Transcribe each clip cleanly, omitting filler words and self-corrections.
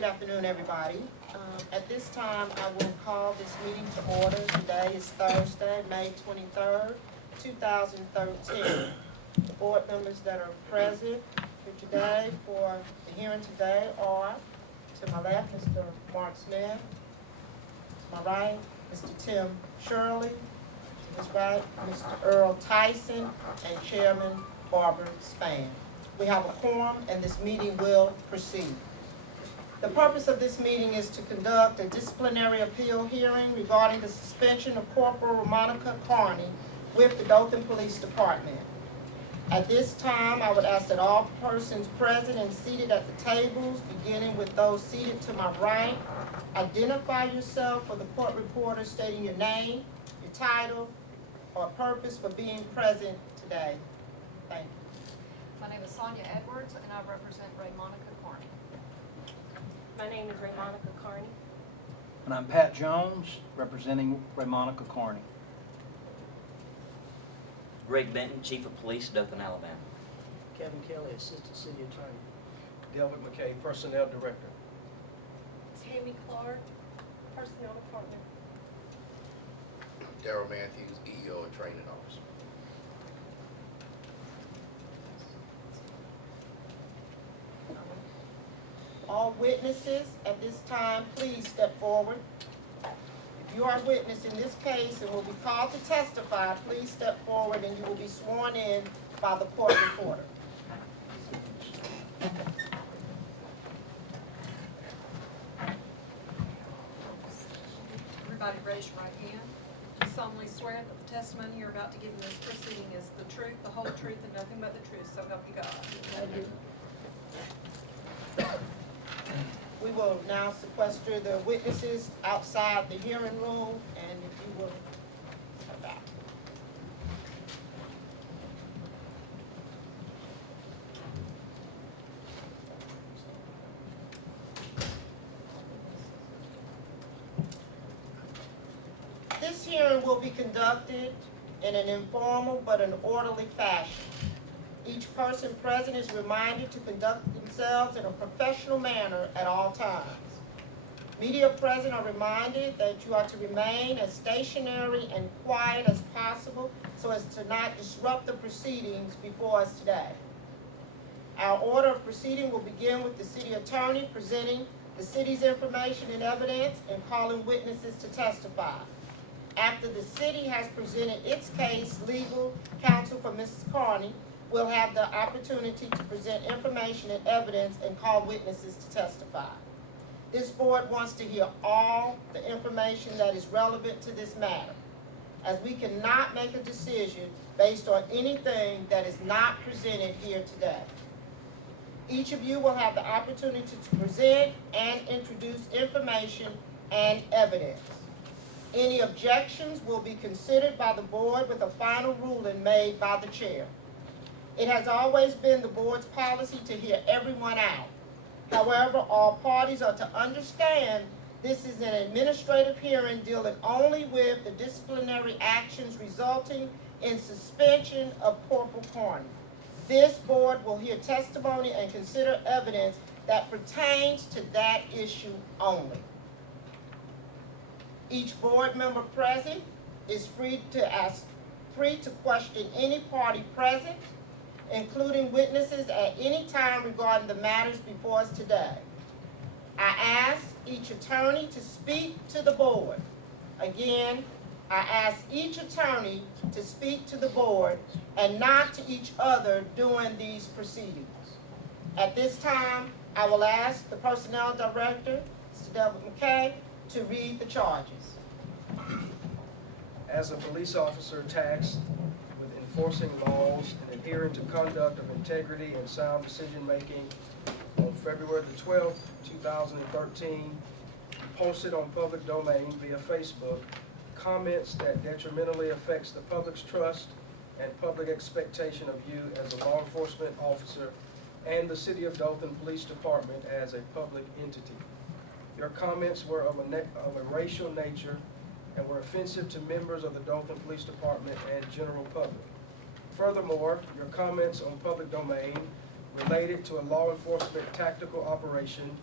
Good afternoon, everybody. At this time, I will call this meeting to order. Today is Thursday, May 23rd, 2013. The board members that are present here today for the hearing today are, to my left, Mr. Mark Smith. To my right, Mr. Tim Shirley. To his right, Mr. Earl Tyson, and Chairman Barbara Spann. We have a quorum, and this meeting will proceed. The purpose of this meeting is to conduct a disciplinary appeal hearing regarding the suspension of Corporal Monica Carney with the Dothan Police Department. At this time, I would ask that all persons present and seated at the tables, beginning with those seated to my right, identify yourself for the court reporter, stating your name, your title, or purpose for being present today. Thank you. My name is Sonia Edwards, and I represent Ray Monica Carney. My name is Ray Monica Carney. And I'm Pat Jones, representing Ray Monica Carney. Greg Benton, Chief of Police, Dothan, Alabama. Kevin Kelly, Assistant City Attorney. Delbert McKay, Personnel Director. Tammy Clark, Personnel Department. Darrell Matthews, EEO and Training Officer. All witnesses at this time, please step forward. If you are a witness in this case and will be called to testify, please step forward and you will be sworn in by the court reporter. Everybody raise your right hand. Do solemnly swear that the testimony you're about to give in this proceeding is the truth, the whole truth, and nothing but the truth, so help you God. We will now sequester the witnesses outside the hearing room, and if you will come back. This hearing will be conducted in an informal but an orderly fashion. Each person present is reminded to conduct themselves in a professional manner at all times. Media present are reminded that you are to remain as stationary and quiet as possible so as to not disrupt the proceedings before us today. Our order of proceeding will begin with the city attorney presenting the city's information and evidence and calling witnesses to testify. After the city has presented its case, legal counsel for Mrs. Carney will have the opportunity to present information and evidence and call witnesses to testify. This board wants to hear all the information that is relevant to this matter, as we cannot make a decision based on anything that is not presented here today. Each of you will have the opportunity to present and introduce information and evidence. Any objections will be considered by the board with a final ruling made by the chair. It has always been the board's policy to hear everyone out. However, all parties are to understand this is an administrative hearing dealing only with the disciplinary actions resulting in suspension of Corporal Carney. This board will hear testimony and consider evidence that pertains to that issue only. Each board member present is free to question any party present, including witnesses at any time regarding the matters before us today. I ask each attorney to speak to the board. Again, I ask each attorney to speak to the board and not to each other during these proceedings. At this time, I will ask the Personnel Director, Mr. Delbert McKay, to read the charges. As a police officer tasked with enforcing laws and adhering to conduct of integrity and sound decision-making, on February the 12th, 2013, posted on public domain via Facebook comments that detrimentally affects the public's trust and public expectation of you as a law enforcement officer and the City of Dothan Police Department as a public entity. Your comments were of a racial nature and were offensive to members of the Dothan Police Department and general public. Furthermore, your comments on public domain related to a law enforcement tactical operation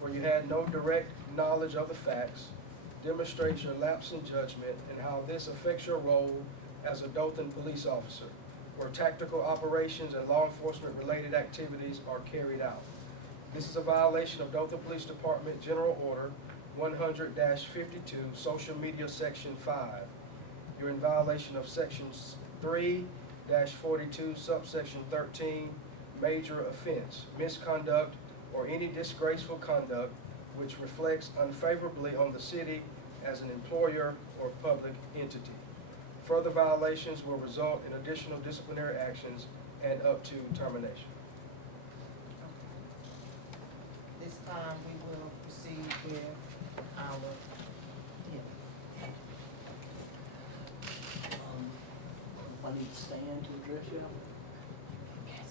where you had no direct knowledge of the facts, demonstrate your lapse in judgment and how this affects your role as a Dothan police officer, where tactical operations and law enforcement related activities are carried out. This is a violation of Dothan Police Department General Order 100-52, Social Media Section 5. You're in violation of Sections 3-42, Subsection 13, Major Offense, Misconduct, or any disgraceful conduct which reflects unfavorably on the city as an employer or public entity. Further violations will result in additional disciplinary actions and up to termination. This time, we will proceed with our hearing. If I need to stand to address you.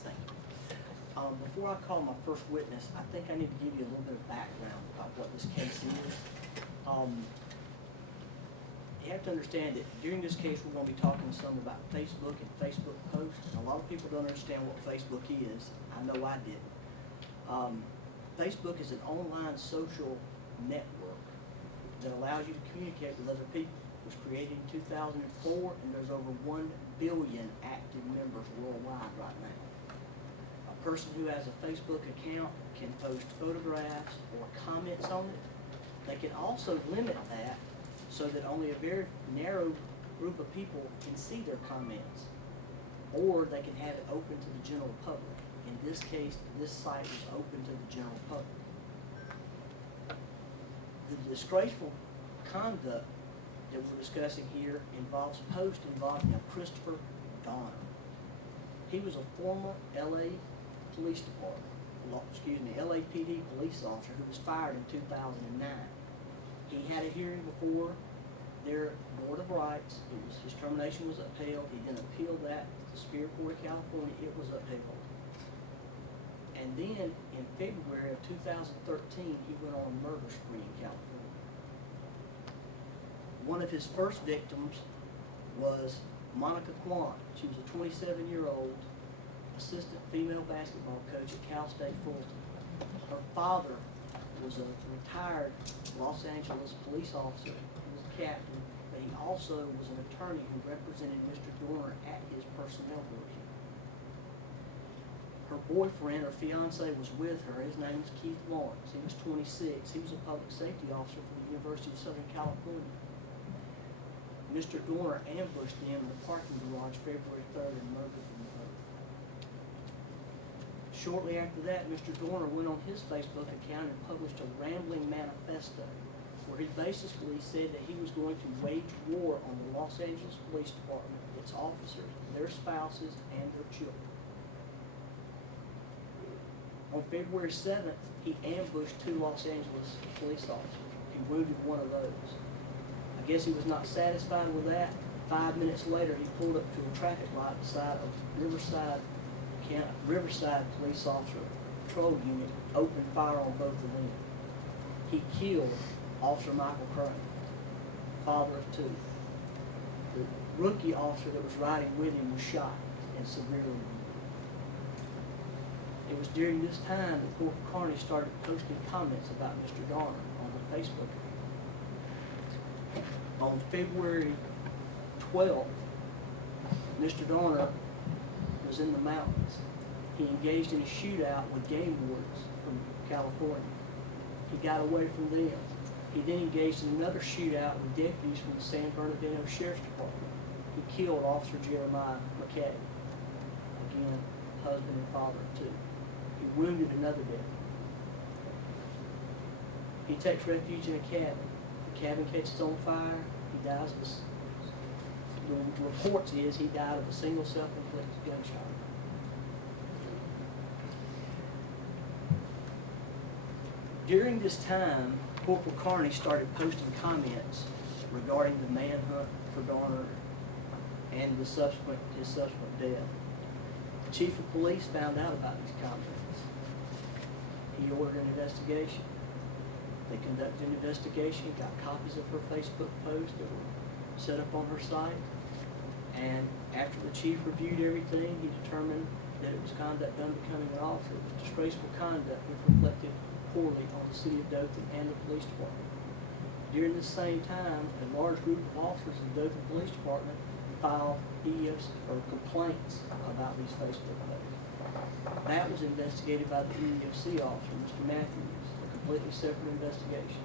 Thank you. Before I call my first witness, I think I need to give you a little bit of background about what this case is. You have to understand that during this case, we're going to be talking some about Facebook and Facebook posts. A lot of people don't understand what Facebook is. I know I didn't. Facebook is an online social network that allows you to communicate with other people. It was created in 2004, and there's over 1 billion active members worldwide right now. A person who has a Facebook account can post photographs or comments on it. They can also limit that so that only a very narrow group of people can see their comments, or they can have it open to the general public. In this case, this site is open to the general public. The disgraceful conduct that we're discussing here involves posts involving a Christopher Donner. He was a former LAPD police officer who was fired in 2009. He had a hearing before their Board of Rights. His termination was upheld. He then appealed that to the Superior Court of California. It was upheld. And then in February of 2013, he went on a murder spree in California. One of his first victims was Monica Quan. She was a 27-year-old assistant female basketball coach at Cal State Fulton. Her father was a retired Los Angeles police officer. He was a captain, but he also was an attorney who represented Mr. Dorner at his personnel board hearing. Her boyfriend or fiance was with her. His name was Keith Lawrence. He was 26. He was a public safety officer for the University of Southern California. Mr. Dorner ambushed them in the parking garage February 3rd and murdered them both. Shortly after that, Mr. Dorner went on his Facebook account and published a rambling manifesto where he basically said that he was going to wage war on the Los Angeles Police Department, its officers, their spouses, and their children. On February 7th, he ambushed 2 Los Angeles police officers. He wounded one of those. I guess he was not satisfied with that. 5 minutes later, he pulled up to a traffic light beside a Riverside police officer patrol unit, opened fire on both of them. He killed Officer Michael Carney, father of 2. The rookie officer that was riding with him was shot and severely wounded. It was during this time that Corporal Carney started posting comments about Mr. Donner on the Facebook account. On February 12th, Mr. Donner was in the mountains. He engaged in a shootout with game wardens from California. He got away from them. He then engaged in another shootout with deputies from the San Bernardino Sheriff's Department. He killed Officer Jeremiah McCaddy, again, husband and father of 2. He wounded another deputy. He takes refuge in a cabin. The cabin catches on fire. He dies of the reports is he died of a single self-inflicted gunshot. During this time, Corporal Carney started posting comments regarding the manhunt for Donner and his subsequent death. The chief of police found out about these comments. He ordered an investigation. They conducted an investigation, got copies of her Facebook posts that were set up on her site, and after the chief reviewed everything, he determined that it was conduct unbecoming an officer. It was disgraceful conduct which reflected poorly on the city of Dothan and the police department. During this same time, a large group of officers of the Dothan Police Department filed complaints about these Facebook posts. That was investigated by the EEOC officer, Mr. Matthews, a completely separate investigation.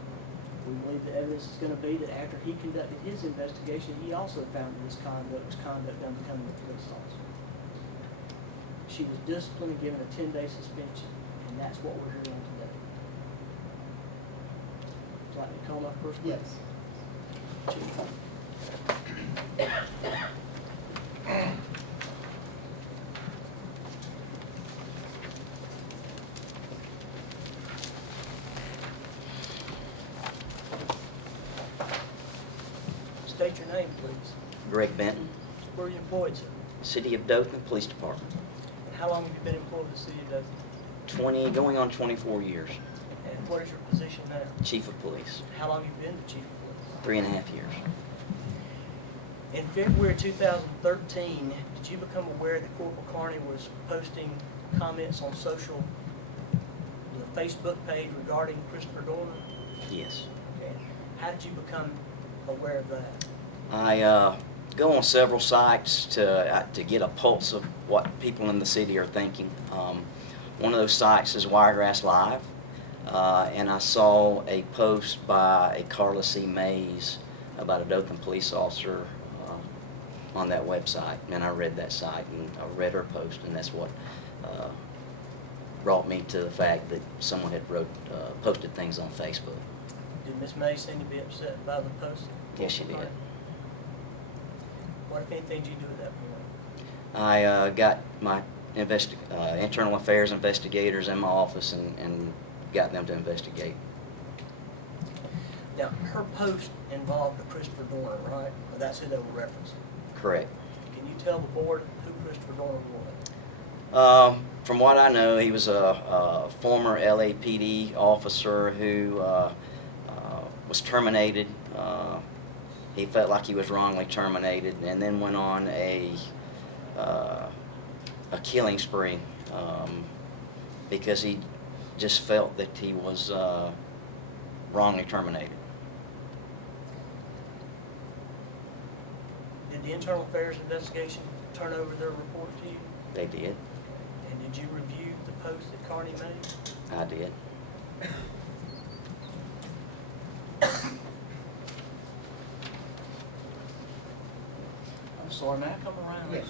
We believe the evidence is going to be that after he conducted his investigation, he also found that his conduct was conduct unbecoming a police officer. She was disciplined and given a 10-day suspension, and that's what we're here on today. Would you like me to call my first witness? Yes. Chief. State your name, please. Greg Benton, Where are you employed, sir? City of Dothan Police Department. And how long have you been employed with the city of Dothan? Going on 24 years. And what is your position now? Chief of Police. How long have you been the chief of police? 3.5 years. In February 2013, did you become aware that Corporal Carney was posting comments on the Facebook page regarding Christopher Dorner? Yes. Okay. How did you become aware of that? I go on several sites to get a pulse of what people in the city are thinking. One of those sites is Wiregrass Live, and I saw a post by a Carla C. Mays about a Dothan police officer on that website, and I read that site and I read her post, and that's what brought me to the fact that someone had posted things on Facebook. Did Miss May seem to be upset by the post? Yes, she did. What, if anything, did you do at that point? I got my internal affairs investigators in my office and got them to investigate. Now, her post involved the Christopher Dorner, right? Or that's who they were referencing. Correct. Can you tell the board who Christopher Dorner was? From what I know, he was a former LAPD officer who was terminated. He felt like he was wrongly terminated, and then went on a killing spree because he just felt that he was wrongly terminated. Did the Internal Affairs investigation turn over their report to you? They did. And did you review the post that Carney made? I did. I'm sorry, may I come around? Yes.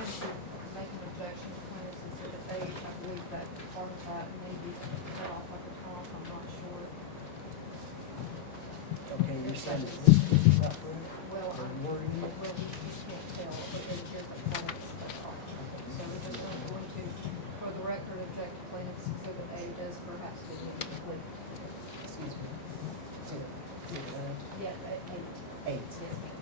Make an objection to plaintiff's exhibit H. I believe that part of that may be cut off at the top, I'm not sure. Okay, you're saying that this is not correct? Well, Or wording it? well, you can't tell, but it appears that part of it's cut off. So we're just going to, for the record, object to plaintiff's exhibit H as perhaps being incomplete. Excuse me. Yeah, eight. Eight. Yes, ma'am.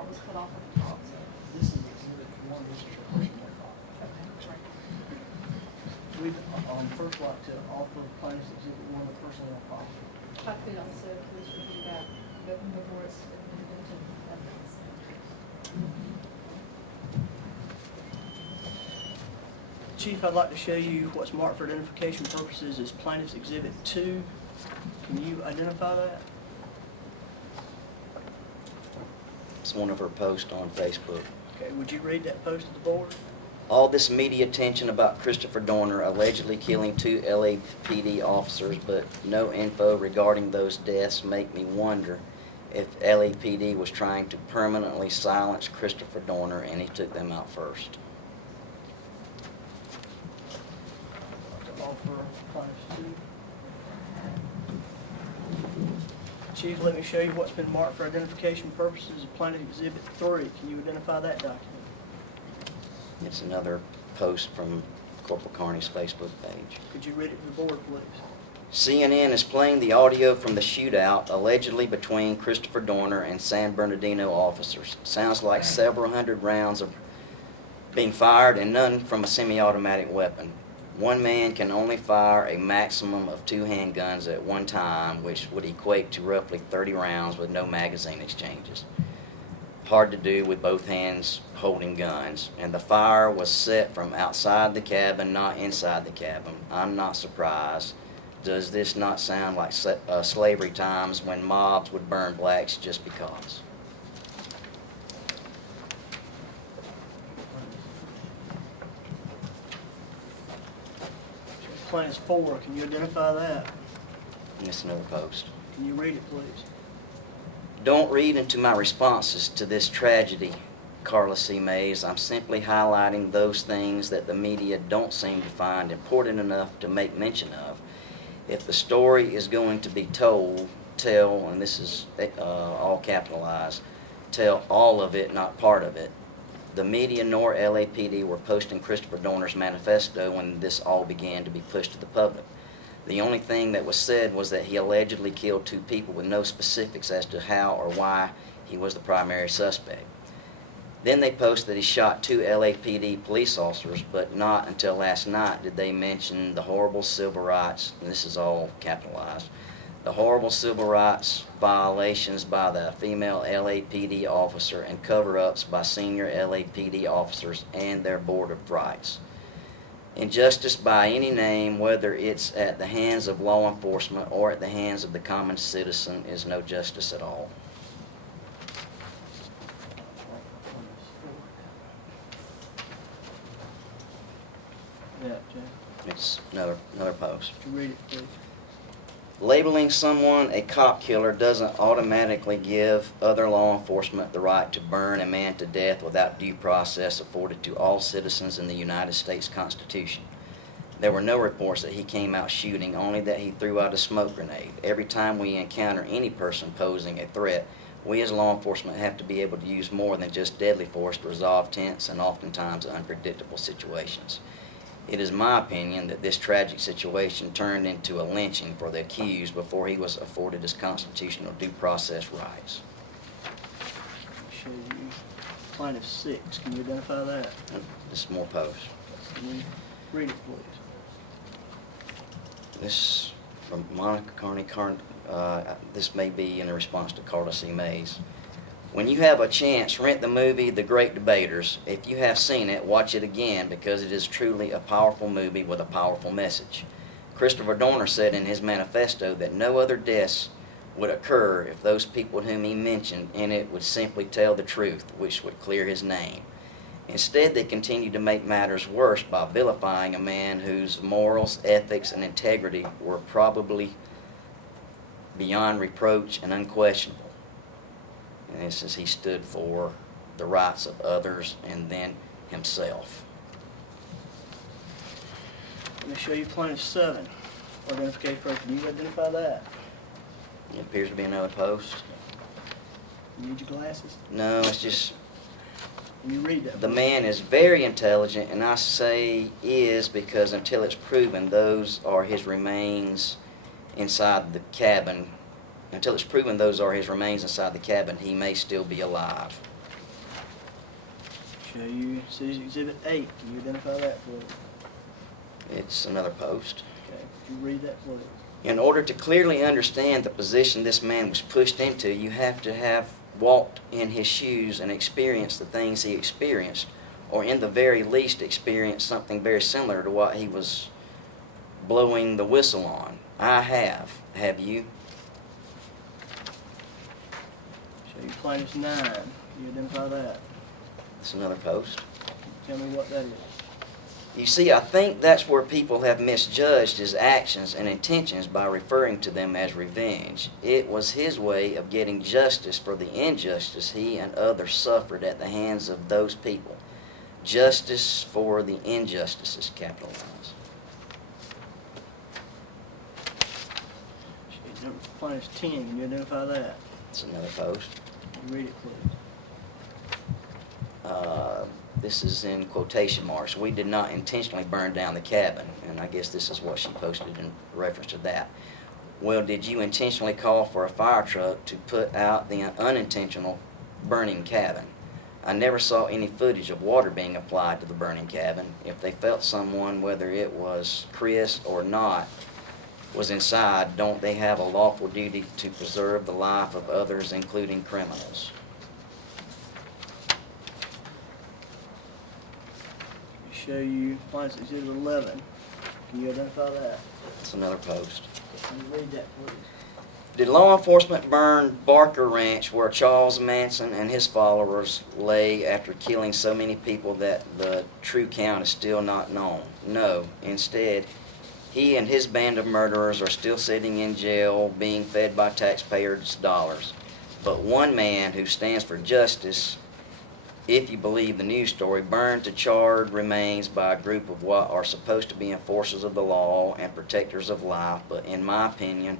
saw was cut off at the top, so. This is exhibit one, this is your personnel file. We'd, first like to offer plaintiff's exhibit one, the personnel file. I could also, please review that before it's admitted into evidence. Chief, I'd like to show you what's marked for identification purposes as plaintiff's exhibit 2. Can you identify that? It's one of her posts on Facebook. Okay, would you read that post to the board? All this media attention about Christopher Dorner allegedly killing 2 LAPD officers, but no info regarding those deaths make me wonder if LAPD was trying to permanently silence Christopher Dorner and he took them out first. To offer plaintiff's 2. Chief, let me show you what's been marked for identification purposes as plaintiff exhibit 3. Can you identify that document? It's another post from Corporal Carney's Facebook page. Could you read it to the board, please? CNN is playing the audio from the shootout allegedly between Christopher Dorner and San Bernardino officers. Sounds like several hundred rounds of being fired and none from a semi-automatic weapon. One man can only fire a maximum of 2 handguns at one time, which would equate to roughly 30 rounds with no magazine exchanges. Hard to do with both hands holding guns, and the fire was set from outside the cabin, not inside the cabin. I'm not surprised. Does this not sound like slavery times when mobs would burn blacks just because? Plaintiff's 4, can you identify that? And it's another post. Can you read it, please? Don't read into my responses to this tragedy, Carla C. Mays. I'm simply highlighting those things that the media don't seem to find important enough to make mention of. If the story is going to be told, tell, and this is all capitalized, tell all of it, not part of it. The media nor LAPD were posting Christopher Dorner's manifesto when this all began to be pushed to the public. The only thing that was said was that he allegedly killed 2 people with no specifics as to how or why he was the primary suspect. Then they posted that he shot 2 LAPD police officers, but not until last night did they mention the horrible civil rights, and this is all capitalized, the horrible civil rights violations by the female LAPD officer and cover-ups by senior LAPD officers and their Board of Rights. Injustice by any name, whether it's at the hands of law enforcement or at the hands of the common citizen, is no justice at all. Yeah, Jay. It's another post. Could you read it, please? Labeling someone a cop killer doesn't automatically give other law enforcement the right to burn a man to death without due process afforded to all citizens in the United States Constitution. There were no reports that he came out shooting, only that he threw out a smoke grenade. Every time we encounter any person posing a threat, we as law enforcement have to be able to use more than just deadly force to resolve tense and oftentimes unpredictable situations. It is my opinion that this tragic situation turned into a lynching for the accused before he was afforded his constitutional due process rights. Show you plaintiff 6. Can you identify that? This is more posts. Can you read it, please? This from Monica Carney. This may be in response to Carla C. Mays. When you have a chance, rent the movie The Great Debaters. If you have seen it, watch it again because it is truly a powerful movie with a powerful message. Christopher Dorner said in his manifesto that no other deaths would occur if those people whom he mentioned in it would simply tell the truth, which would clear his name. Instead, they continued to make matters worse by vilifying a man whose morals, ethics, and integrity were probably beyond reproach and unquestionable. And this is he stood for the rights of others and then himself. Let me show you plaintiff 7. Identification purpose. Can you identify that? It appears to be another post. You need your glasses? No, it's just Can you read that? the please? man is very intelligent, and I say is because until it's proven those are his remains inside the cabin, until it's proven those are his remains inside the cabin, he may still be alive. Show you, see Exhibit 8, can you identify that, please? It's another post. Okay, could you read that, please? In order to clearly understand the position this man was pushed into, you have to have walked in his shoes and experienced the things he experienced, or in the very least experienced something very similar to what he was blowing the whistle on. I have. Have you? Show you plaintiff's 9, can you identify that? It's another post. Tell me what that is. You see, I think that's where people have misjudged his actions and intentions by referring to them as revenge. It was his way of getting justice for the injustice he and others suffered at the hands of those people. Justice for the injustices, capitalized. Plaintiff's 10, can you identify that? It's another post. Can you read it, please? This is in quotation marks. We did not intentionally burn down the cabin, and I guess this is what she posted in reference to that. Well, did you intentionally call for a fire truck to put out the unintentional burning cabin? I never saw any footage of water being applied to the burning cabin. If they felt someone, whether it was Chris or not, was inside, don't they have a lawful duty to preserve the life of others, including criminals? Show you Plaintiff's Exhibit 11. Can you identify that? It's another post. Can you read that, please? Did law enforcement burn Barker Ranch where Charles Manson and his followers lay after killing so many people that the true count is still not known? No. Instead, he and his band of murderers are still sitting in jail being fed by taxpayers' dollars. But one man who stands for justice, if you believe the news story, burned to charred remains by a group of what are supposed to be enforcers of the law and protectors of life, but in my opinion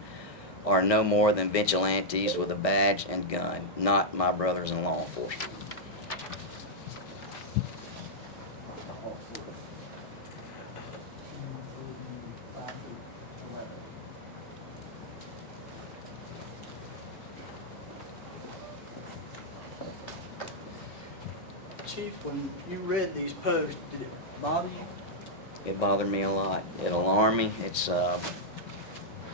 are no more than vigilantes with a badge and gun, not my brothers in law enforcement. Chief, when you read these posts, did it bother you? It bothered me a lot. It alarmed me.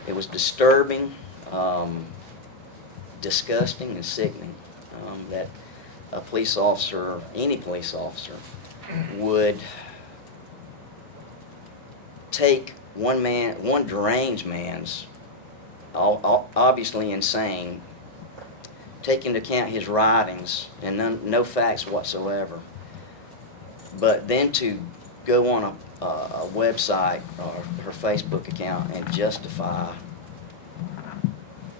It was disturbing, disgusting, and sickening that a police officer, any police officer, would take one deranged man's, obviously insane, take into account his writings and no facts whatsoever, but then to go on a website or her Facebook account and justify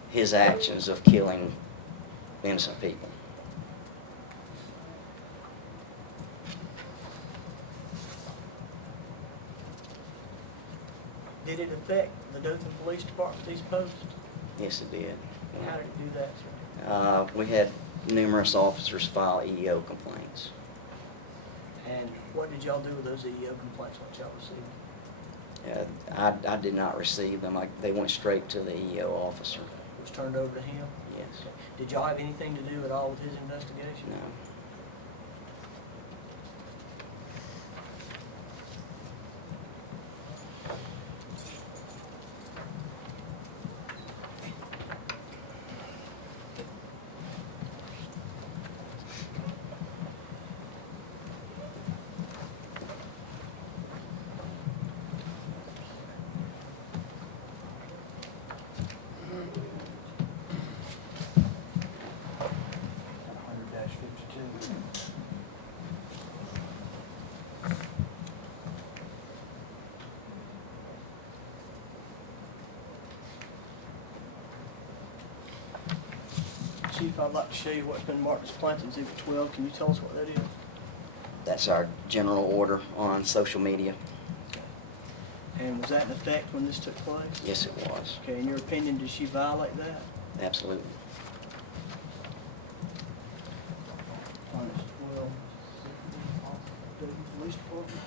his actions of killing innocent people. Did it affect the Dothan Police Department, these posts? Yes, it did. And how did it do that, sir? We had numerous officers file EEO complaints. And what did y'all do with those EEO complaints once y'all received them? I did not receive them. They went straight to the EEO officer. It was turned over to him? Yes. Okay. Did y'all have anything to do at all with his investigation? No. Chief, I'd like to show you what's been marked as Plaintiff's Exhibit 12. Can you tell us what that is? That's our general order on social media. And was that in effect when this took place? Yes, it was. Okay, in your opinion, did she violate that? Absolutely. Plaintiff's 12. Dothan Police Department?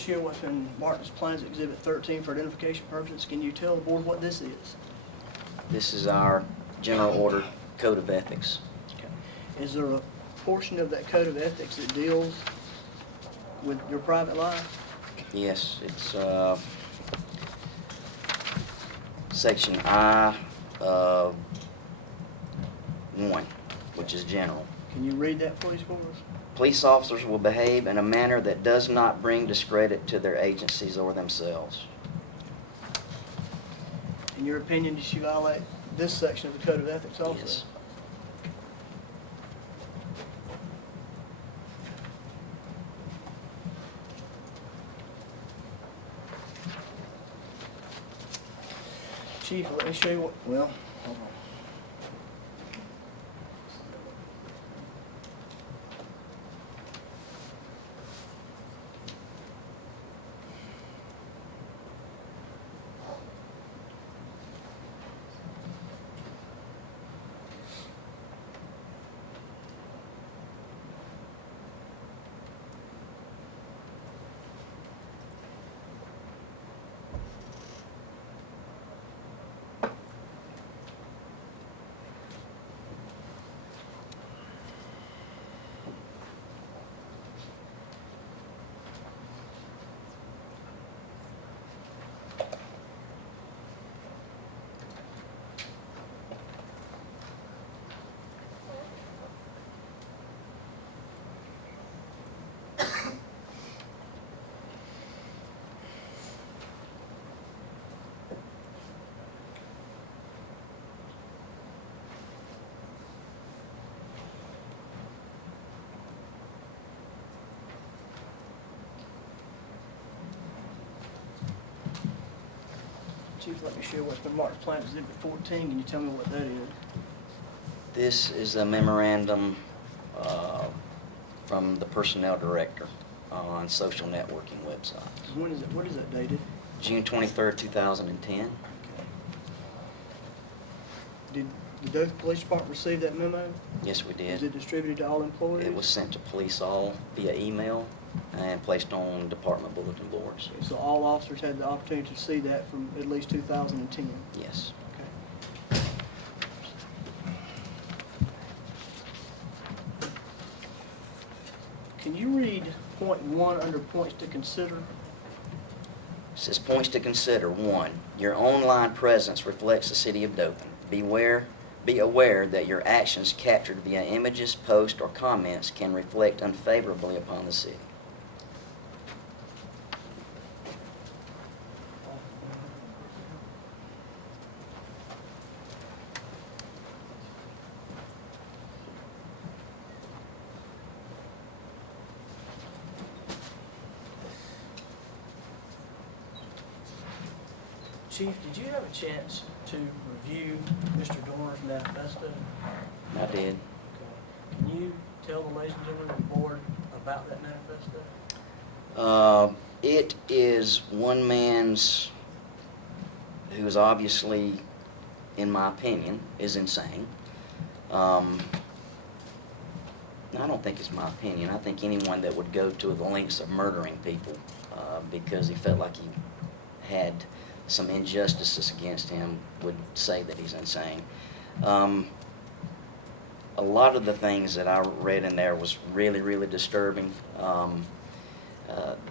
share what's been marked as Plans Exhibit 13 for identification purposes. Can you tell the board what this is? This is our general order code of ethics. Is there a portion of that code of ethics that deals with your private life? Yes, it's section I, 1, which is general. Can you read that, please, for us? Police officers will behave in a manner that does not bring discredit to their agencies or themselves. In your opinion, does she violate this section of the code of ethics also? Yes. Chief, let me show you what, well, hold on. Chief, let me share what's been marked as Plans Exhibit 14. Can you tell me what that is? This is a memorandum from the personnel director on social networking websites. When is it, what is that dated? June 23rd, 2010. Okay. Did the Dothan Police Department receive that memo? Yes, we Was did. it distributed to all employees? It was sent to police all via email and placed on department bulletin boards. So all officers had the opportunity to see that from at least 2010? Yes. Okay. Can you read point 1 under points to consider? It says points to consider. 1, your online presence reflects the city of Dothan. Be aware that your actions captured via images, posts, or comments can reflect unfavorably upon the city. Chief, did you have a chance to review Mr. Dorner's manifesto? I did. Okay. Can you tell the ladies and gentlemen of the board about that manifesto? It is one man's, who is obviously, in my opinion, is insane. I don't think it's my opinion. I think anyone that would go to the lengths of murdering people because he felt like he had some injustices against him would say that he's insane. A lot of the things that I read in there was really, really disturbing.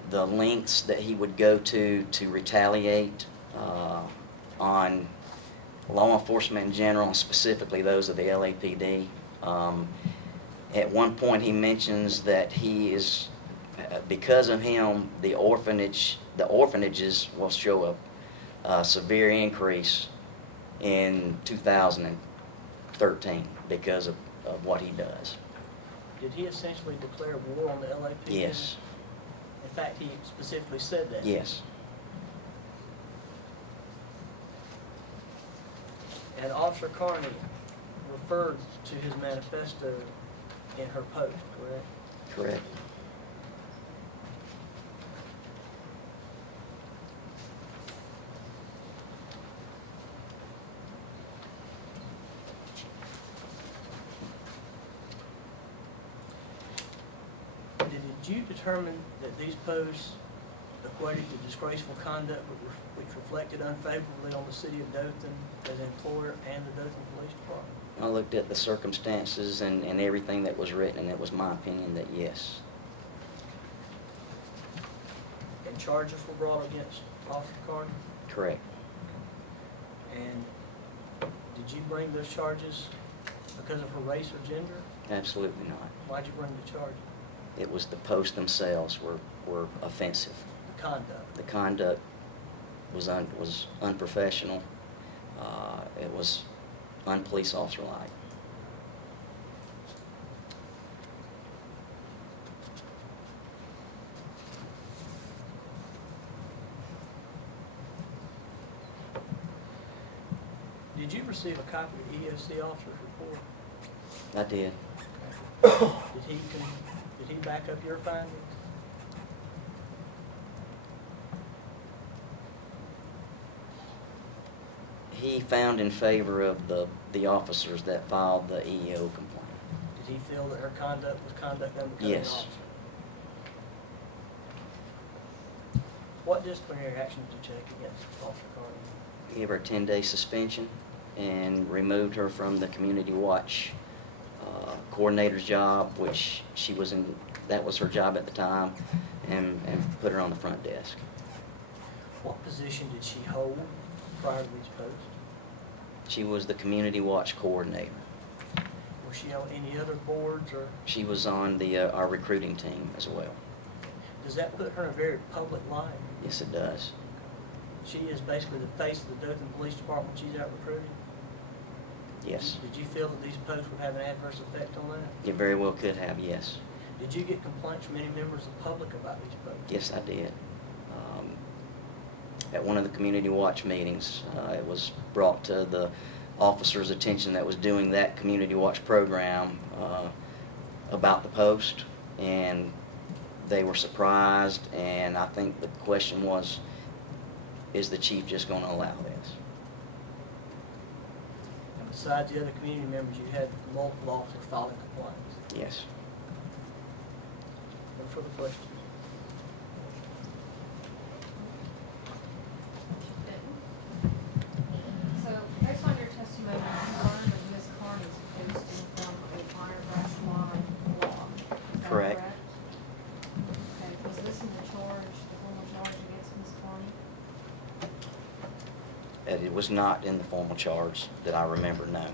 The lengths that he would go to retaliate on law enforcement in general, and specifically those of the LAPD. At one point he mentions that he is, because of him, the orphanages will show a severe increase in 2013 because of what he does. Did he essentially declare war on the LAPD? Yes. In fact, he specifically said that? Yes. And Officer Carney referred to his manifesto in her post, correct? Correct. Did you determine that these posts evaluated the disgraceful conduct which reflected unfavorably on the city of Dothan as an employer and the Dothan Police Department? I looked at the circumstances and everything that was written, and it was my opinion that yes. And charges were brought against Officer Carney? Correct. And did you bring those charges because of her race or gender? Absolutely not. Why'd you bring the charges? It was the posts themselves were offensive. The conduct. The conduct was unprofessional. It was unpolice officer-like. Did you receive a copy of the EOC officer's report? I did. Did he back up your findings? He found in favor of the officers that filed the EEO complaint. Did he feel that her conduct was conduct unbecoming an Yes. officer? What disciplinary action did you take against Officer Carney? He gave her a 10-day suspension and removed her from the community watch coordinator's job, which she was in. That was her job at the time, and put her on the front desk. What position did she hold prior to these posts? She was the community watch coordinator. Was she on any other boards, or She was on our recruiting team as well. does that put her in a very public light? Yes, it does. She is basically the face of the Dothan Police Department when she's out recruiting. Yes. Did you feel that these posts would have an adverse effect on that? It very well could have, yes. Did you get complaints from any members of the public about these posts? Yes, I did. At one of the community watch meetings, it was brought to the officer's attention that was doing that community watch program about the post, and they were surprised, and I think the question was, is the chief just going to allow this? And besides the other community members, you had multiple officers filing complaints. Yes. No further questions? So, based on your testimony, you learned of Ms. Carney's posting from a Firegrass Line blog. Is that Correct. Okay, was this in the formal charge against Ms. Carney? It was not in the formal charge that I remember, no. Now,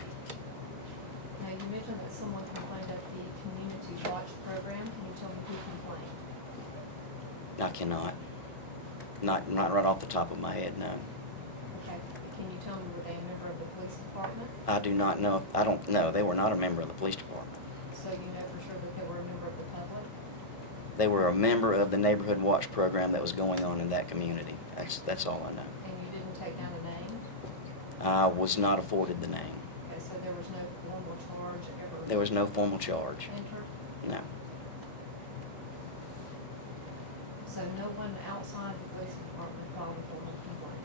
you mentioned that someone complained of the community watch program. Can you tell me who complained? I cannot. Not right off the top of my head, no. Okay, can you tell me, were they a member of the police department? I do not know. I don't know. They were not a member of the police department. So you know for sure that they were a member of the public? They were a member of the neighborhood watch program that was going on in that community. That's all I know. And you didn't take down a name? I was not afforded the name. Okay, so there was no formal charge ever? There was no formal charge. Entered? No. So no one outside the police department filed a formal complaint?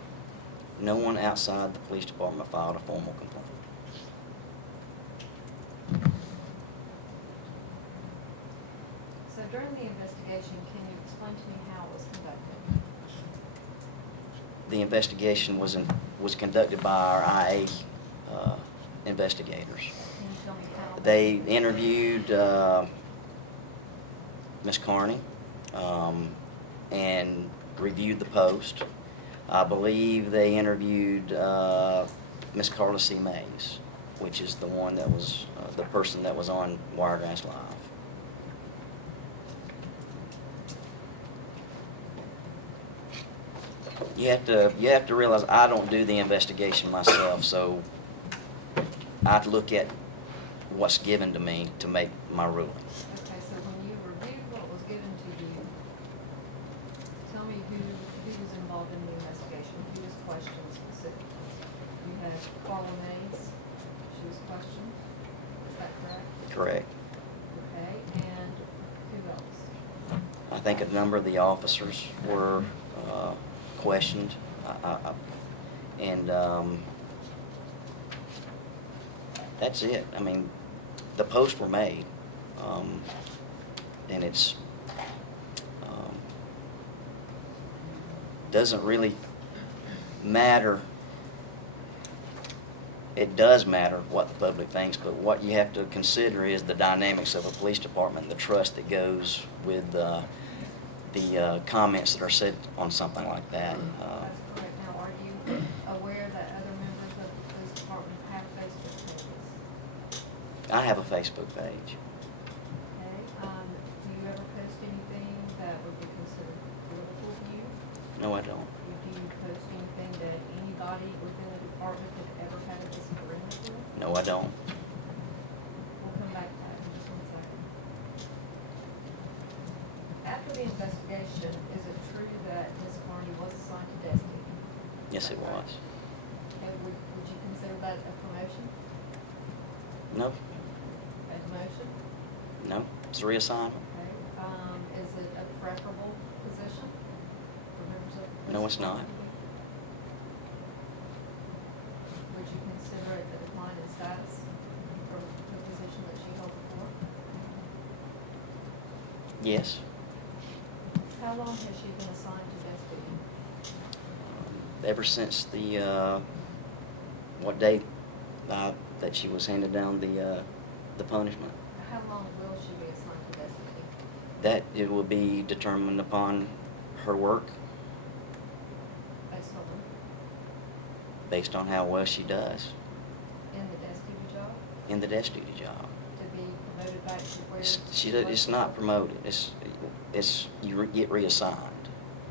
No one outside the police department filed a formal complaint. So during the investigation, can you explain to me how it was conducted? The investigation was conducted by our IA investigators. Can you tell me how? They interviewed Ms. Carney and reviewed the post. I believe they interviewed Ms. Carla C. Mays, which is the one that was the person that was on Wiregrass Live. You have to realize I don't do the investigation myself, so I look at what's given to me to make my ruling. Okay, so when you reviewed what was given to you, tell me who was involved in the investigation, who was questioned specifically? You had Carla Mays, she was questioned, is that correct? Correct. Okay, and who else? I think a number of the officers were questioned, and that's it. I mean, the posts were made, and it's doesn't really matter. It does matter what the public thinks, but what you have to consider is the dynamics of a police department, and the trust that goes with the comments that are said on something like that. That's correct. Now, are you aware that other members of the police department have Facebook pages? I have a Facebook page. Okay, do you ever post anything that would be considered political to you? No, I don't. Do you post anything that anybody within the department could ever have a disagreement with? No, I don't. We'll come back to that in just 1 second. After the investigation, is it true that Ms. Carney was assigned to desk duty? Yes, it was. And would you consider that a promotion? No, A demotion? no, it's a reassignment. Okay, is it a preferable position for members of the No, police it's not. department? Would you consider it a decline in status from the position that she held before? Yes. How long has she been assigned to desk duty? Ever since the, what day that she was handed down the punishment. How long will she be assigned to desk duty? That it will be determined upon her work Based on based on how well she does in the desk duty job, in the desk duty job. to be promoted back to where It's not promoted. It's you get reassigned.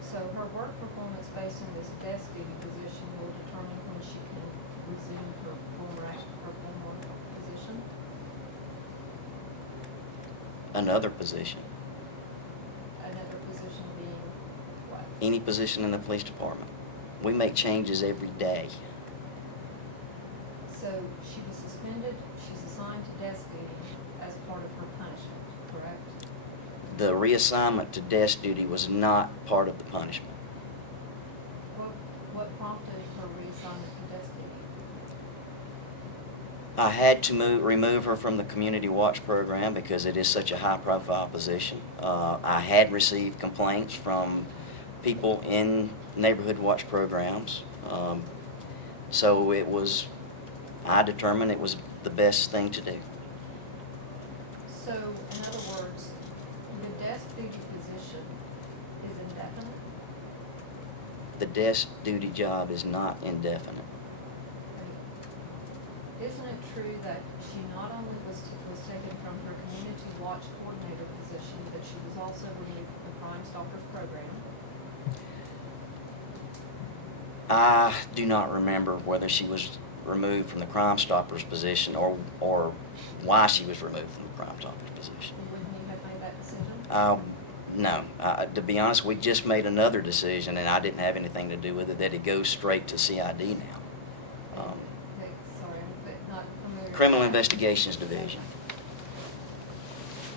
So her work performance based on this desk duty position will determine when she can resume her former position? Another position, Another position being what? any position in the police department. We make changes every day. So she was suspended, she's assigned to desk duty as part of her punishment, correct? The reassignment to desk duty was not part of the punishment. What prompted her reassignment to desk duty? I had to remove her from the community watch program because it is such a high-profile position. I had received complaints from people in neighborhood watch programs. So I determined it was the best thing to do. So, in other words, the desk duty position is indefinite? The desk duty job is not indefinite. Isn't it true that she not only was taken from her community watch coordinator position, but she was also removed from the Crime Stoppers program? I do not remember whether she was removed from the Crime Stoppers position or why she was removed from the Crime Stoppers position. Wouldn't you have made that decision? No. To be honest, we just made another decision, and I didn't have anything to do with it, that it goes straight to CID now. Okay, sorry, I'm not familiar. Criminal Investigations Division.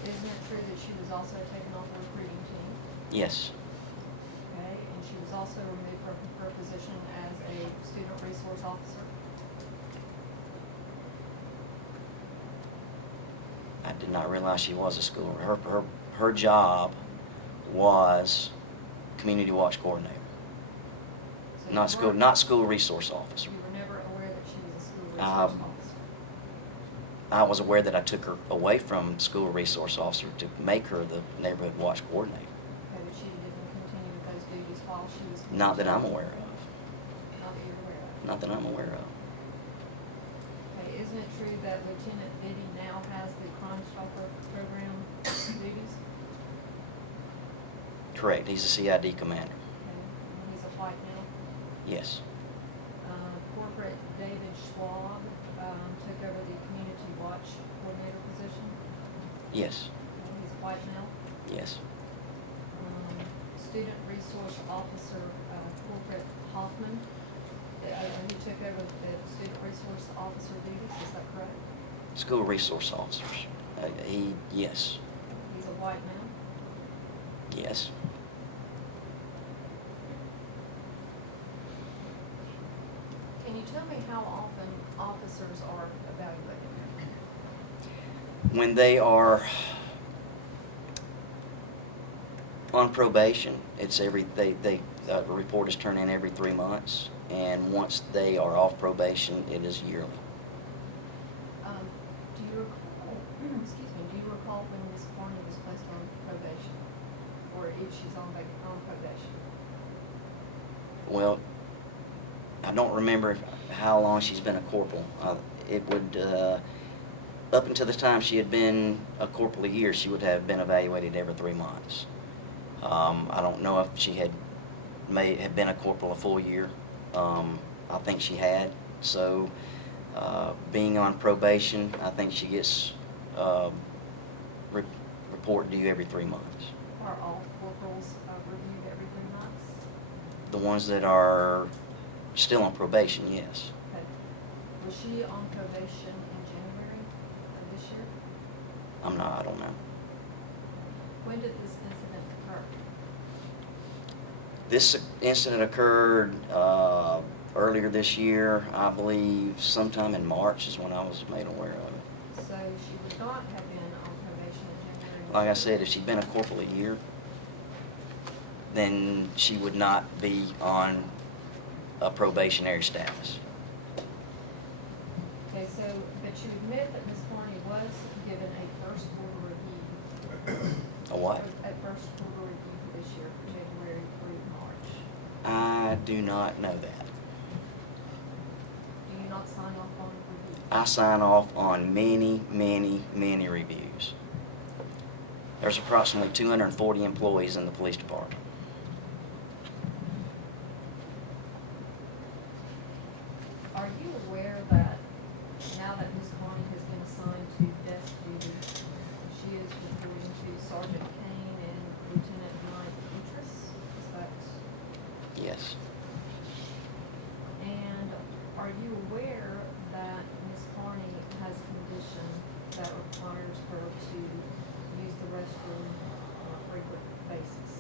Isn't it true that she was also taken off the recruiting team? Yes. Okay, and she was also removed from her position as a student resource officer? I did not realize she was a school. Her job was community watch coordinator, So you not weren't- school resource officer. You were never aware that she was a school resource Um, officer? I was aware that I took her away from school resource officer to make her the neighborhood watch coordinator. Okay, but she didn't continue with those duties while she was. Not that I'm aware of. Not that you're aware of. Not that I'm aware of. Okay, isn't it true that Lieutenant Biddy now has the Crime Stopper program duties? Correct. He's a CID commander. Okay, and he's a white male. Yes. Corporate David Schwab, took over the Community Watch Coordinator position. Yes. Okay, he's a white male. Yes. Student Resource Officer, Corporate Hoffman, he took over the Student Resource Officer duties, is that correct? School resource officers. Yes. He's a white male. Yes. Can you tell me how often officers are evaluated? When they are On probation, it's the report is turned in every 3 months, and once they are off probation, it is yearly. Do you recall, excuse me, do you recall when Ms. Carney was placed on probation? Or if she's on probation? Well, I don't remember how long she's been a corporal. It would, up until the time she had been a corporal a year, she would have been evaluated every 3 months. I don't know if she may have been a corporal a full year. I think she had. So, being on probation, I think she gets report due every 3 months. Are all corporals reviewed every 3 months? The ones that are still on probation, yes. Okay. Was she on probation in January of this year? I don't know. When did this incident occur? This incident occurred earlier this year, I believe sometime in March is when I was made aware of it. So she would not have been on probation in January? Like I said, if she'd been a corporal a year, then she would not be on a probationary status. Okay, so, but you admit that Ms. Carney was given a first quarter review? A what? A first quarter review for this year, from January through March. I do not know that. Do you not sign off on reviews? I sign off on many, many, many reviews. There's approximately 240 employees in the police department. Are you aware that now that Ms. Carney has been assigned to desk duty, she is reporting to Sergeant Kane and Lieutenant Mike Petras? Is that? Yes. And are you aware that Ms. Carney has a condition that requires her to use the restroom on a frequent basis?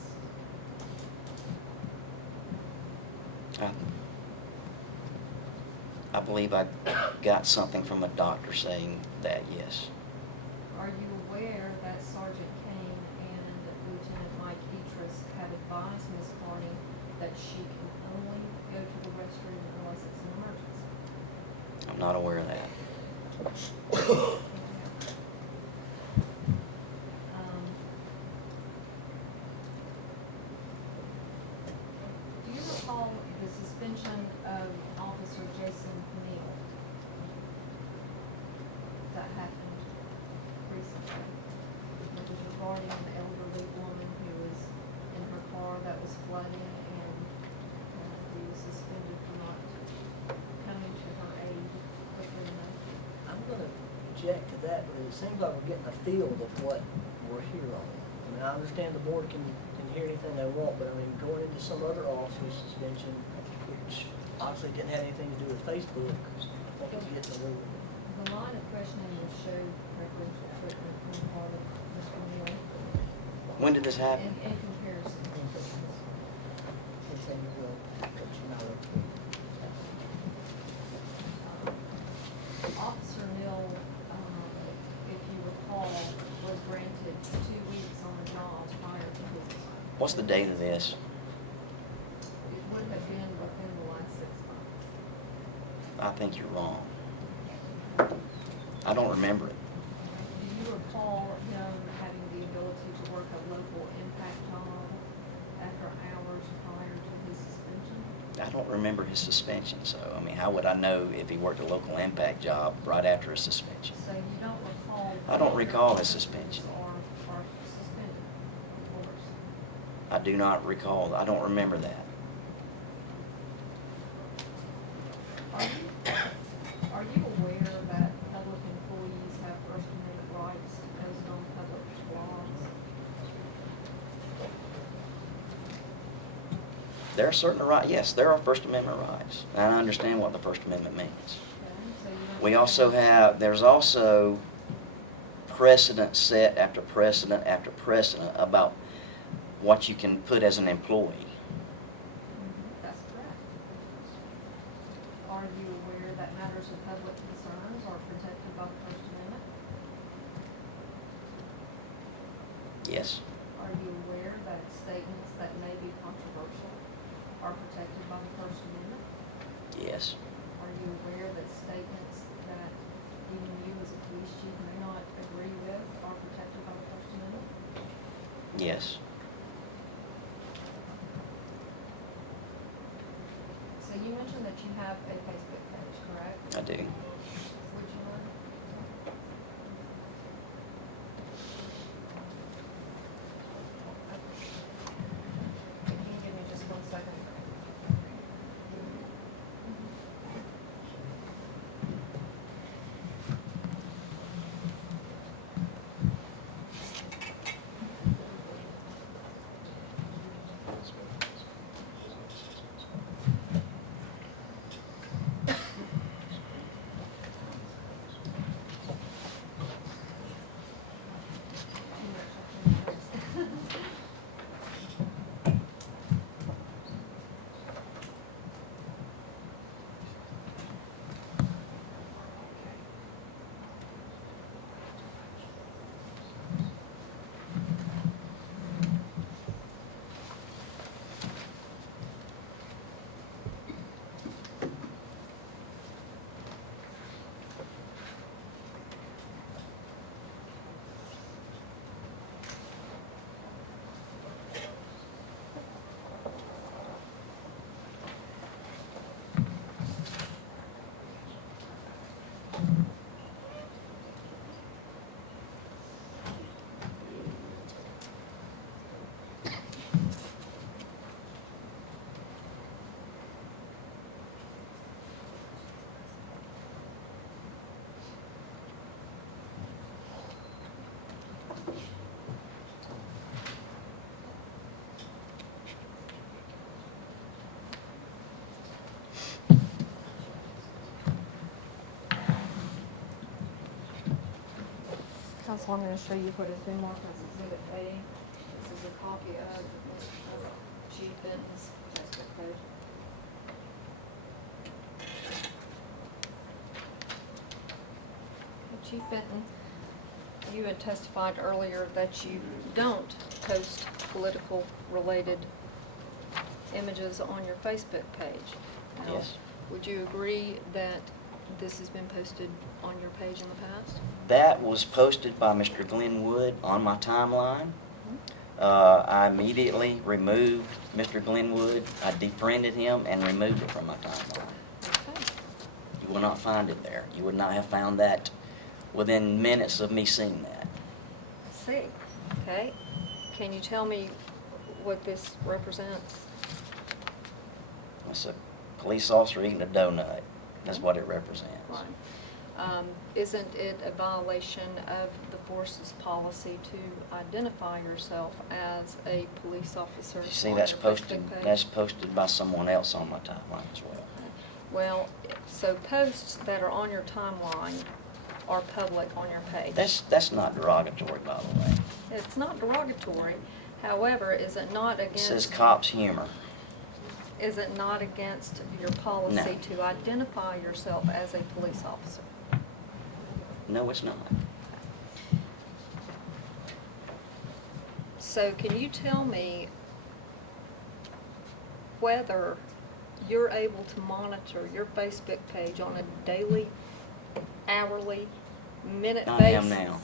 I believe I got something from a doctor saying that, yes. Are you aware that Sergeant Kane and Lieutenant Mike Petras have advised Ms. Carney that she can only go to the restroom unless it's an emergency? I'm not aware of that. Um, Do you recall the suspension of Officer Jason Neal that happened recently? It was regarding an elderly woman who was in her car that was flooding, and he was suspended for not coming to her aid quickly enough. I'm gonna object to that, because it seems like we're getting a feel of what we're here on. I mean, I understand the board can hear anything they want, but I mean, going into some other officer's suspension, which obviously didn't have anything to do with Facebook, I think it's getting a little. The line of questioning will show preferential treatment on the part of Mr. Neal When did this happen? in comparison. Officer Neal, if you recall, was granted 2 weeks on the job prior to his assignment. What's the date of this? It would have been within the last 6 months. I think you're wrong. I don't remember it. Do you recall him having the ability to work a local impact job after hours prior to his suspension? I don't remember his suspension, so, I mean, how would I know if he worked a local impact job right after his suspension? So you don't recall? I don't recall his suspension. Or suspended, of course. I do not recall, I don't remember that. Are you aware that public employees have First Amendment rights to post on public blogs? There are certain rights, yes, there are First Amendment rights. And I understand what the First Amendment means. Okay, so you don't. We also have, there's also precedent set after precedent after precedent about what you can put as an employee. That's correct. Are you aware that matters of public concerns are protected by the First Amendment? Yes, Are you aware that are protected by the First Amendment? Yes. Are you aware that statements that even you as a police chief may not agree with are protected by the First Amendment? Yes. So you mentioned that you have a Facebook page, correct? I do. Would you mind? Can you give me just 1 second? Council, I'm going to show you what has been marked as Exhibit A. This is a copy of Chief Benton's Facebook page. Chief Benton, you had testified earlier that you don't post political related images on your Facebook page. Now, Yes. would you agree that this has been posted on your page in the past? That was posted by Mr. Glenn Wood on my timeline. I immediately removed Mr. Glenn Wood. I defriended him and removed it from my timeline. Okay. You will not find it there. You would not have found that within minutes of me seeing that. See, okay. Can you tell me what this represents? It's a police officer eating a donut. That's what it represents. Right. Isn't it a violation of the force's policy to identify yourself as a police officer? You see, on that's your posted, Facebook page? that's posted by someone else on my timeline as well. Well, so posts that are on your timeline are public on your page. That's not derogatory, by the way. It's not derogatory. However, is it not It says against, cops humor. is it not against your policy No. to identify yourself as a police officer? No, it's not. So can you tell me whether you're able to monitor your Facebook page on a daily, hourly, minute basis? I am now.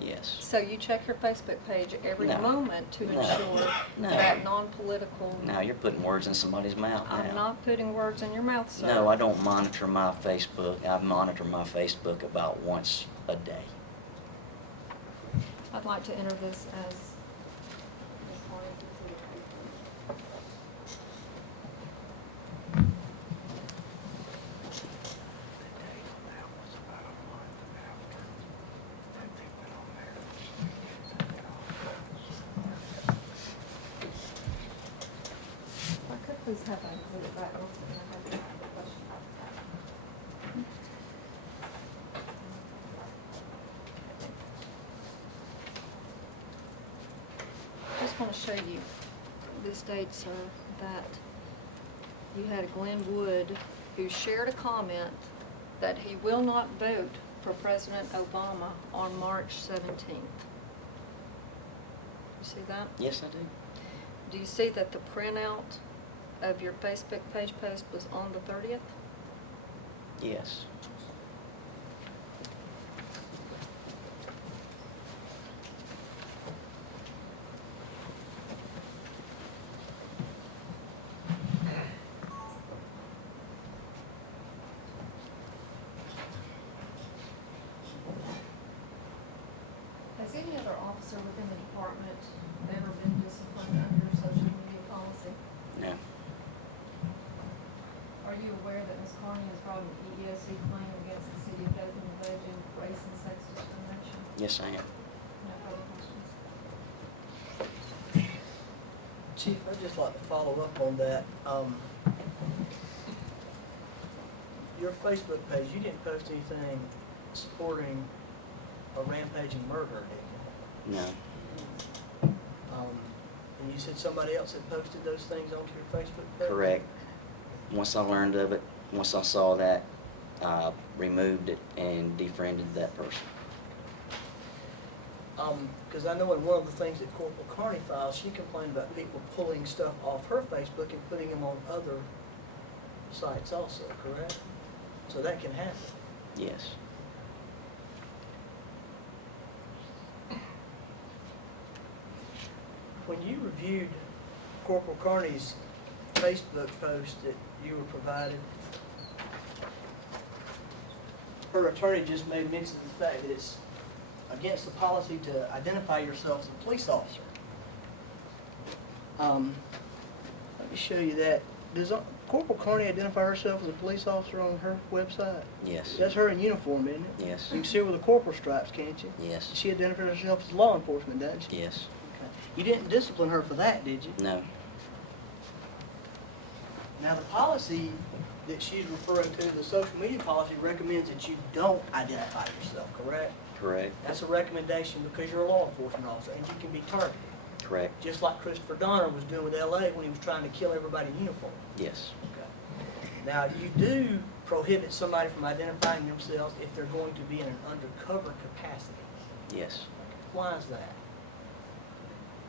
Yes. So you check your Facebook page every No. moment to No. ensure No. that non-political... Now you're putting words in somebody's mouth now. I'm not putting words in your mouth, sir. No, I don't monitor my Facebook. I monitor my Facebook about once a day. I'd like to enter this as Ms. Carney. If I could please have that exhibit back, and I have a question. I just want to show you this date, sir, that you had a Glenn Wood who shared a comment that he will not vote for President Obama on March 17th. You see that? Yes, I do. Do you see that the printout of your Facebook page post was on the 30th? Yes. Has any other officer within the department ever been disciplined under social media policy? No. Are you aware that Ms. Carney has brought an EEOC claim against the city of Dothan alleging race and sex discrimination? Yes, I am. No further questions. Chief, I'd just like to follow up on that. Your Facebook page, you didn't post anything supporting a rampaging murderer, did No. you? And you said somebody else had posted those things onto your Facebook page? Correct. Once I learned of it, once I saw that, I removed it and defriended that person. Because I know in one of the things that Corporal Carney filed, she complained about people pulling stuff off her Facebook and putting them on other sites also, correct? So that can happen. Yes. When you reviewed Corporal Carney's Facebook post that you were provided, her attorney just made mention of the fact that it's against the policy to identify yourself as a police officer. Let me show you that. Does Corporal Carney identify herself as a police officer on her website? Yes. That's her in uniform, isn't it? Yes. You can see her with the corporal stripes, can't you? Yes. She identified herself as law enforcement, doesn't she? Yes. Okay. You didn't discipline her for that, did you? No. Now, the policy that she's referring to, the social media policy, recommends that you don't identify yourself, correct? Correct. That's a recommendation because you're a law enforcement officer and you can be targeted. Correct. Just like Christopher Donner was doing with LA when he was trying to kill everybody in uniform. Yes. Okay. Now, you do prohibit somebody from identifying themselves if they're going to be in an undercover capacity. Yes. Why is that?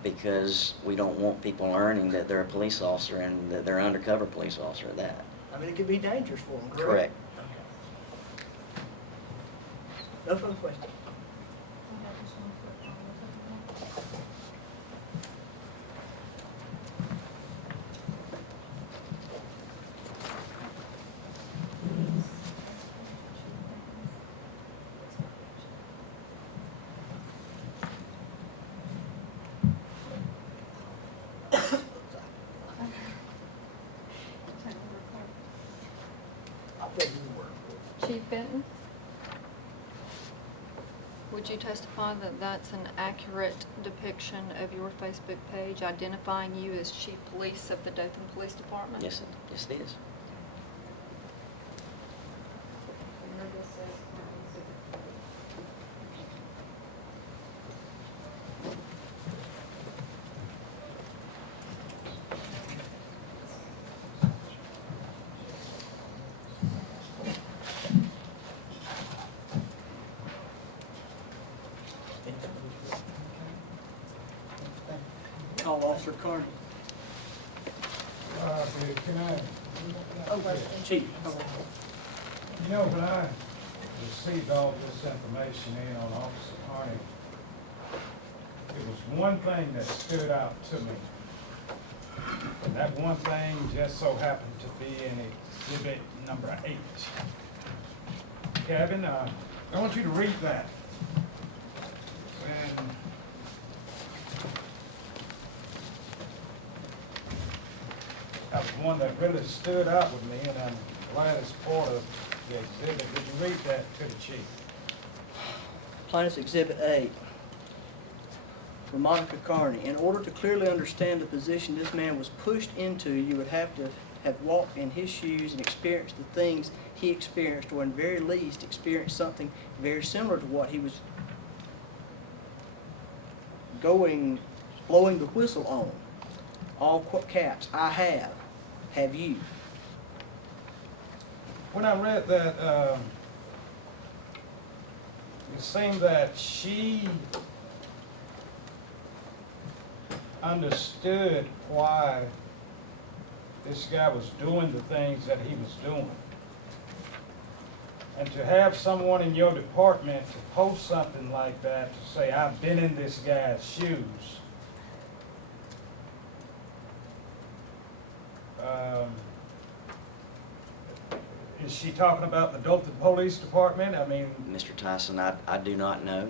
Because we don't want people learning that they're a police officer and that they're an undercover police officer at that. I mean, it could be dangerous for them, correct? Correct. Okay. No further questions. I have just one quick follow-up. I'll put you to work. Chief Benton? Would you testify that that's an accurate depiction of your Facebook page, identifying you as Chief Police of the Dothan Police Department? Yes, yes it is. And this says Carney Exhibit 3. Call Officer Carney. Can I, Chief. you know, when I received all this information in on Officer Carney, it was one thing that stood out to me. And that one thing just so happened to be in exhibit number 8. Kevin, I want you to read that. And that was one that really stood out with me, and I'm glad it's part of the exhibit. Did you read that to the chief? Plaintiff's Exhibit 8. For Monica Carney, in order to clearly understand the position this man was pushed into, you would have to have walked in his shoes and experienced the things he experienced, or in very least experienced something very similar to what he was blowing the whistle on. All caps, I have you. When I read that, it seemed that she understood why this guy was doing the things that he was doing. And to have someone in your department to post something like that, to say, I've been in this guy's shoes, is she talking about the Dothan Police Department? I mean, Mr. Tyson, I do not know.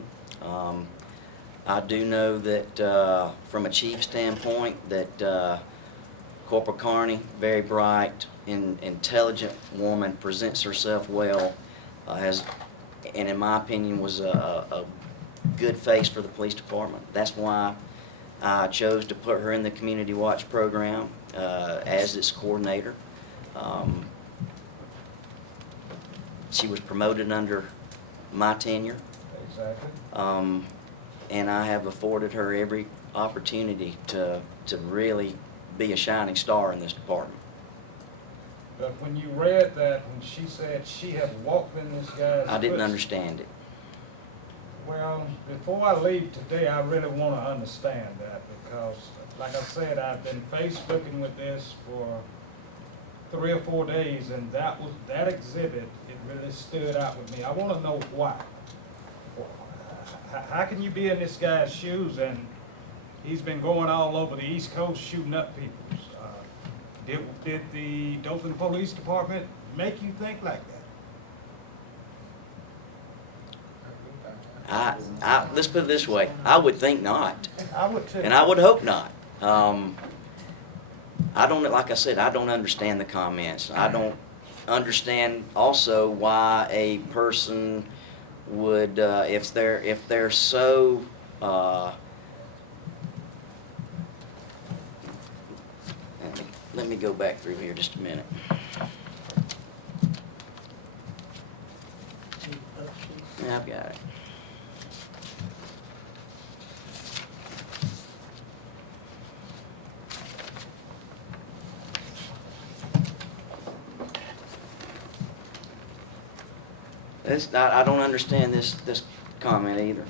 I do know that from a chief standpoint, that Corporal Carney, very bright, intelligent woman, presents herself well, has, and in my opinion, was a good face for the police department. That's why I chose to put her in the Community Watch program as its coordinator. She was promoted under my tenure. exactly. And I have afforded her every opportunity to really be a shining star in this department. But when you read that, when she said she had walked in this guy's I didn't footsteps- understand it. Well, before I leave today, I really want to understand that because, like I said, I've been Facebooking with this for 3 or 4 days, and that exhibit, it really stood out with me. I want to know why. How can you be in this guy's shoes and he's been going all over the East Coast shooting up people? Did the Dothan Police Department make you think like that? Let's put it this way. I would think not, I would too. and I would hope not. I don't, like I said, I don't understand the comments. I don't understand also why a person would, if they're so, let me go back through here just a minute. Yeah, I've got it. I don't understand this comment either.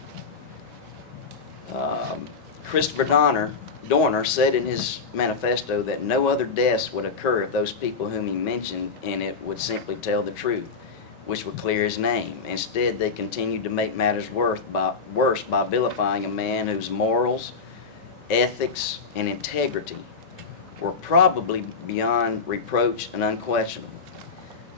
Christopher Dorner said in his manifesto that no other deaths would occur if those people whom he mentioned in it would simply tell the truth, which would clear his name. Instead, they continued to make matters worse by vilifying a man whose morals, ethics, and integrity were probably beyond reproach and unquestionable.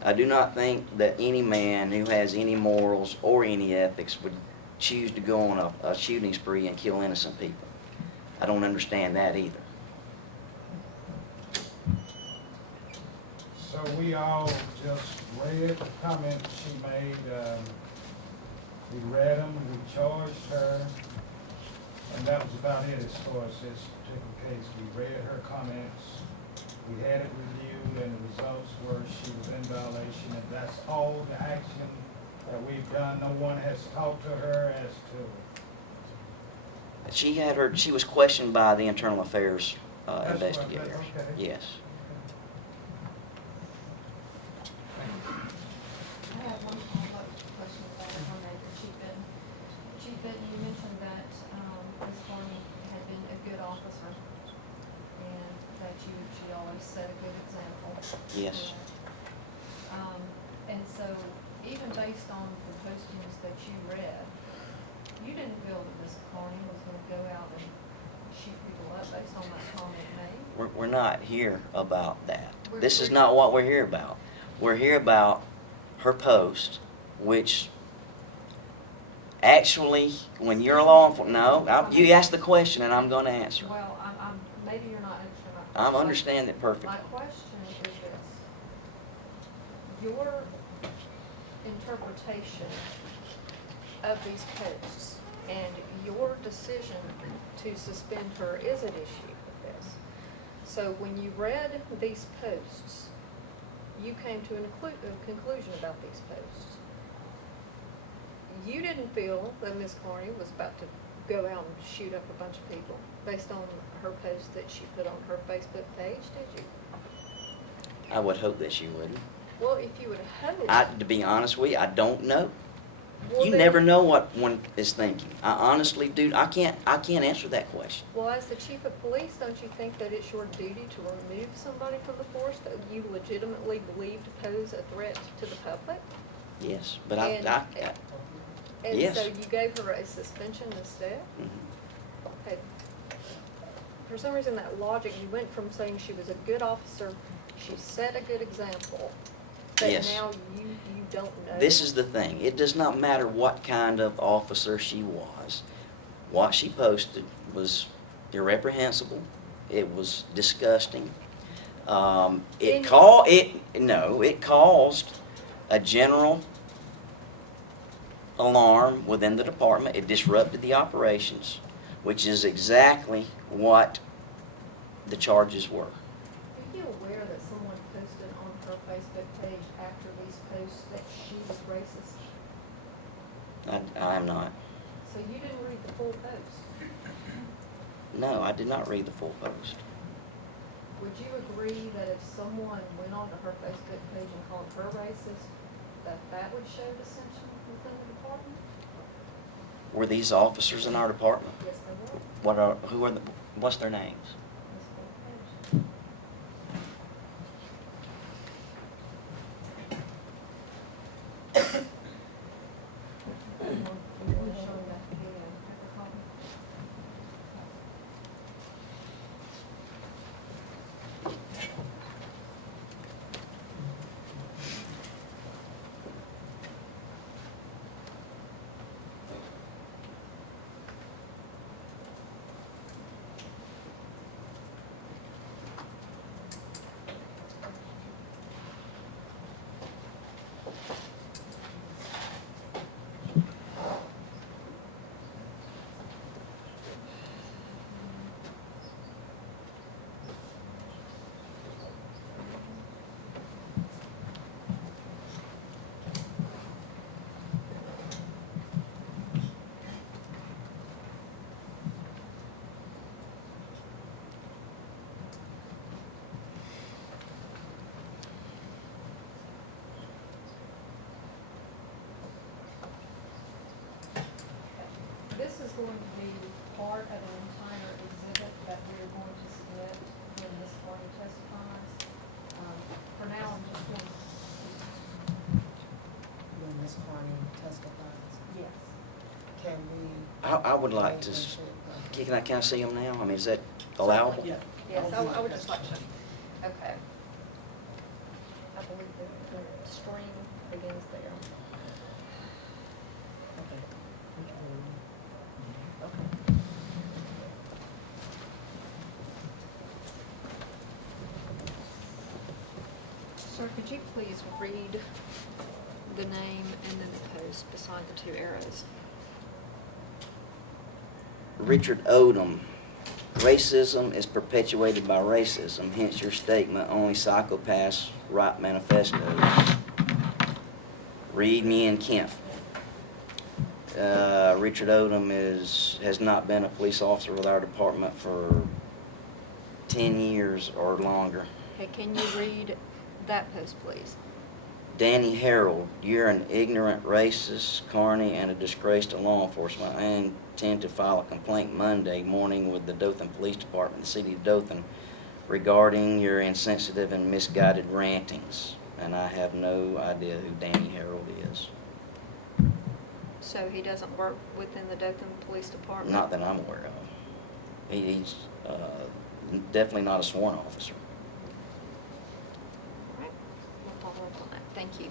I do not think that any man who has any morals or any ethics would choose to go on a shooting spree and kill innocent people. I don't understand that either. So we all just read the comments she made, we read them, we charged her, and that was about it as far as this particular case. We read her comments, we had it reviewed, and the results were she was in violation, and that's all the action that we've done. No one has talked to her as to, She was questioned by the Internal Affairs That's what- investigators. okay. Yes. I have one follow-up question about the comment that Chief Benton. Chief Benton, you mentioned that Ms. Carney had been a good officer and that she always set a good example. Yes. And so even based on the postings that you read, you didn't feel that Ms. Carney was going to go out and shoot people up based on that comment made? We're not here about that. We're- This is we're- not what we're here about. We're here about her post, which actually, when you're a law enforcement, you asked the question and I'm going to answer. Well, maybe you're not answering my question. I understand it perfectly. My question is this: your interpretation of these posts and your decision to suspend her is at issue with this. So when you read these posts, you came to a conclusion about these posts. You didn't feel that Ms. Carney was about to go out and shoot up a bunch of people based on her post that she put on her Facebook page, did you? I would hope that she wouldn't. Well, if you would have hoped. To be honest with you, I don't know. Well, You then- never know what one is thinking. I honestly, dude, I can't answer that question. Well, as the chief of police, don't you think that it's your duty to remove somebody from the force that you legitimately believe to pose a threat to the public? Yes, but And yes. so you gave her a suspension instead? Mhm. Okay. For some reason, that logic, you went from saying she was a good officer, she set a good example, but Yes. now you don't know. This is the thing. It does not matter what kind of officer she was. What she posted was irreprehensible. It was disgusting. It caused a general alarm within the department. It disrupted the operations, which is exactly what the charges were. Are you aware that someone posted on her Facebook page after these posts that she was racist? I'm not. So you didn't read the full post? No, I did not read the full post. Would you agree that if someone went onto her Facebook page and called her racist, that would show dissension within the department? Were these officers in our department? Yes, they were. What's their names? This whole page. You want to show that the paper copy? This is going to be part of an entire exhibit that we are going to submit when Ms. Carney testifies. For now, I'm just going to. When Ms. Carney testifies, Yes. can we? I would like to, can I see them now? I mean, is that allowable? Yeah. Yes, I would just like to, okay. I believe the stream begins there. Sir, could you please read the name and then the post beside the two arrows? Richard Odom. Racism is perpetuated by racism, hence your statement, only psychopaths write manifestos. Reed me and Kemp. Richard Odom has not been a police officer with our department for 10 years or longer. Okay, can you read that post, please? Danny Harold, you're an ignorant racist, Carney, and a disgrace to law enforcement. I intend to file a complaint Monday morning with the Dothan Police Department, the city of Dothan, regarding your insensitive and misguided rantings. And I have no idea who Danny Harold is. So he doesn't work within the Dothan Police Department? Not that I'm aware of. He's definitely not a sworn officer. All right, we'll follow up on that. Thank you.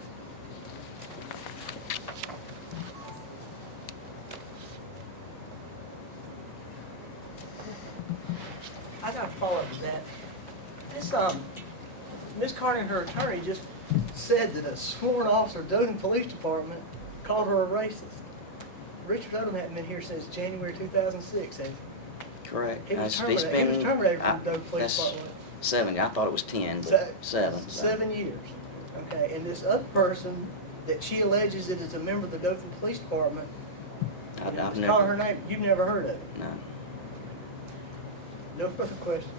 I got a follow-up to that. This, Ms. Carney and her attorney just said that a sworn officer of Dothan Police Department called her a racist. Richard Odom hadn't been here since January 2006, has he? Correct. He was He's terminated from the Dothan Police that's Department. 7. I thought it was 10, Se- but 7. 7 years. Okay, and this other person that she alleges that is a member of the Dothan Police Department, I've just never. calling her name, you've never heard of it. No. No further questions.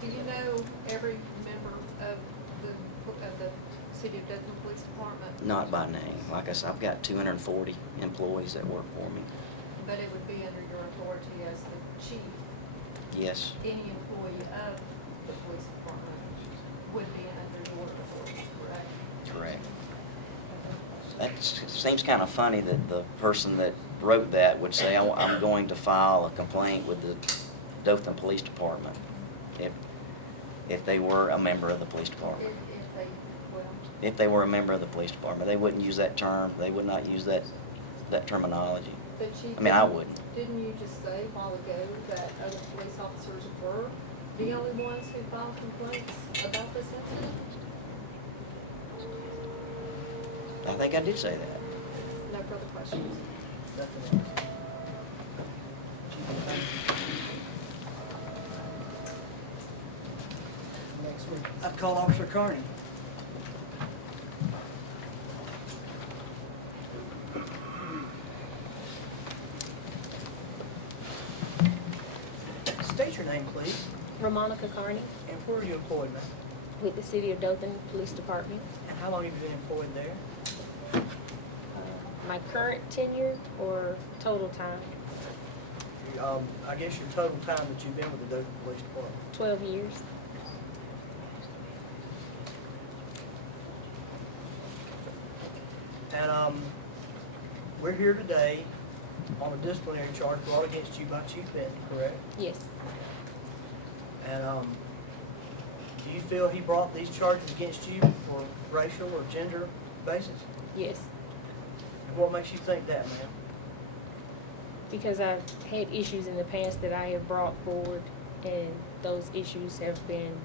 Do you know every member of the City of Dothan Police Department? Not by name. Like I said, I've got 240 employees that work for me. But it would be under your authority as the chief. Yes. Any employee of the police department would be under your authority, correct? Correct. That seems kind of funny that the person that wrote that would say, I'm going to file a complaint with the Dothan Police Department if they were a member of the police department. If they, well, If they were a member of the police department, they wouldn't use that term. They would not use that terminology. but Chief. I mean, I wouldn't. Didn't you just say a while ago that other police officers were the only ones who filed complaints about this incident? I think I did say that. No further questions. Nothing else. Next week. I've called Officer Carney. State your name, please, Ramonica Carney and where are you employed, ma'am? with the City of Dothan Police Department. And how long have you been employed there? My current tenure or total time, I guess your total time that you've been with the Dothan Police Department. 12 years. And we're here today on a disciplinary charge brought against you by Chief Benton, correct? Yes, And do you feel he brought these charges against you for racial or gender basis? yes. And what makes you think that, ma'am? Because I've had issues in the past that I have brought forward, and those issues have been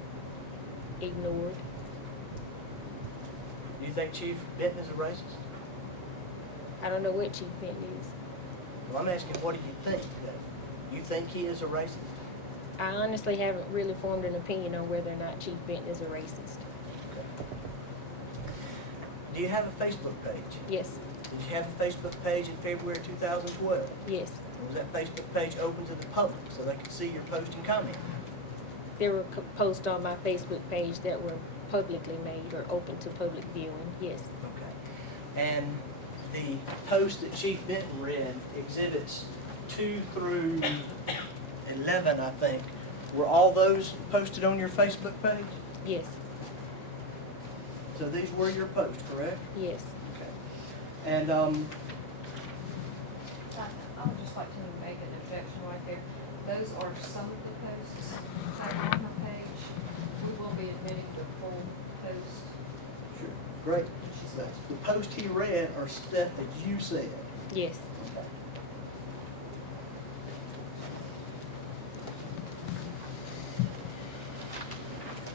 ignored. Do you think Chief Benton is a racist? I don't know what Chief Benton is. Well, I'm asking, what do you think? That you think he is a racist? I honestly haven't really formed an opinion on whether or not Chief Benton is a racist. Do you have a Facebook page? Yes, Did you have a Facebook page in February 2012? yes. Was that Facebook page open to the public so they could see your post and comment? There were posts on my Facebook page that were publicly made or open to public viewing, yes. Okay. And the post that Chief Benton read, exhibits 2 through 11, I think, were all those posted on your Facebook page? Yes, So these were your posts, correct? yes. Okay. And I would just like to make an objection right there. Those are some of the posts that are on her page. We will be admitting the full post. sure, great. So the post he read are stuff that you said. Yes, Okay.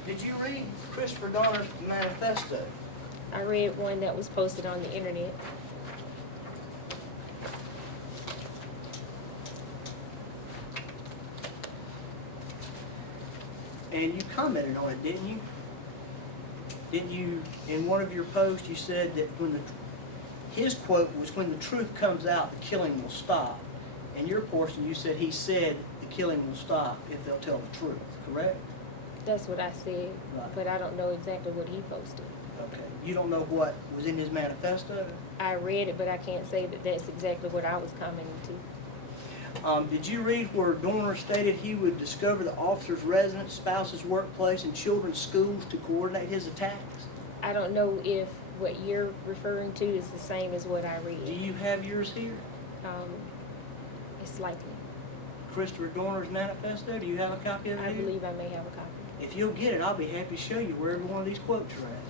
Did you read Christopher Donner's manifesto? I read one that was posted on the internet. And you commented on it, didn't you? Didn't you, in one of your posts, you said that his quote was, "When the truth comes out, the killing will stop." In your portion, you said he said the killing will stop if they'll tell the truth, correct? That's what I said, Right. but I don't know exactly what he posted. Okay. You don't know what was in his manifesto? I read it, but I can't say that that's exactly what I was commenting to. Did you read where Dorner stated he would discover the officer's residence, spouse's workplace, and children's schools to coordinate his attacks? I don't know if what you're referring to is the same as what I read. Do you have yours here? It's likely. Christopher Dorner's manifesto? Do you have a copy of it I here? believe I may have a copy. If you'll get it, I'll be happy to show you where every one of these quotes are at.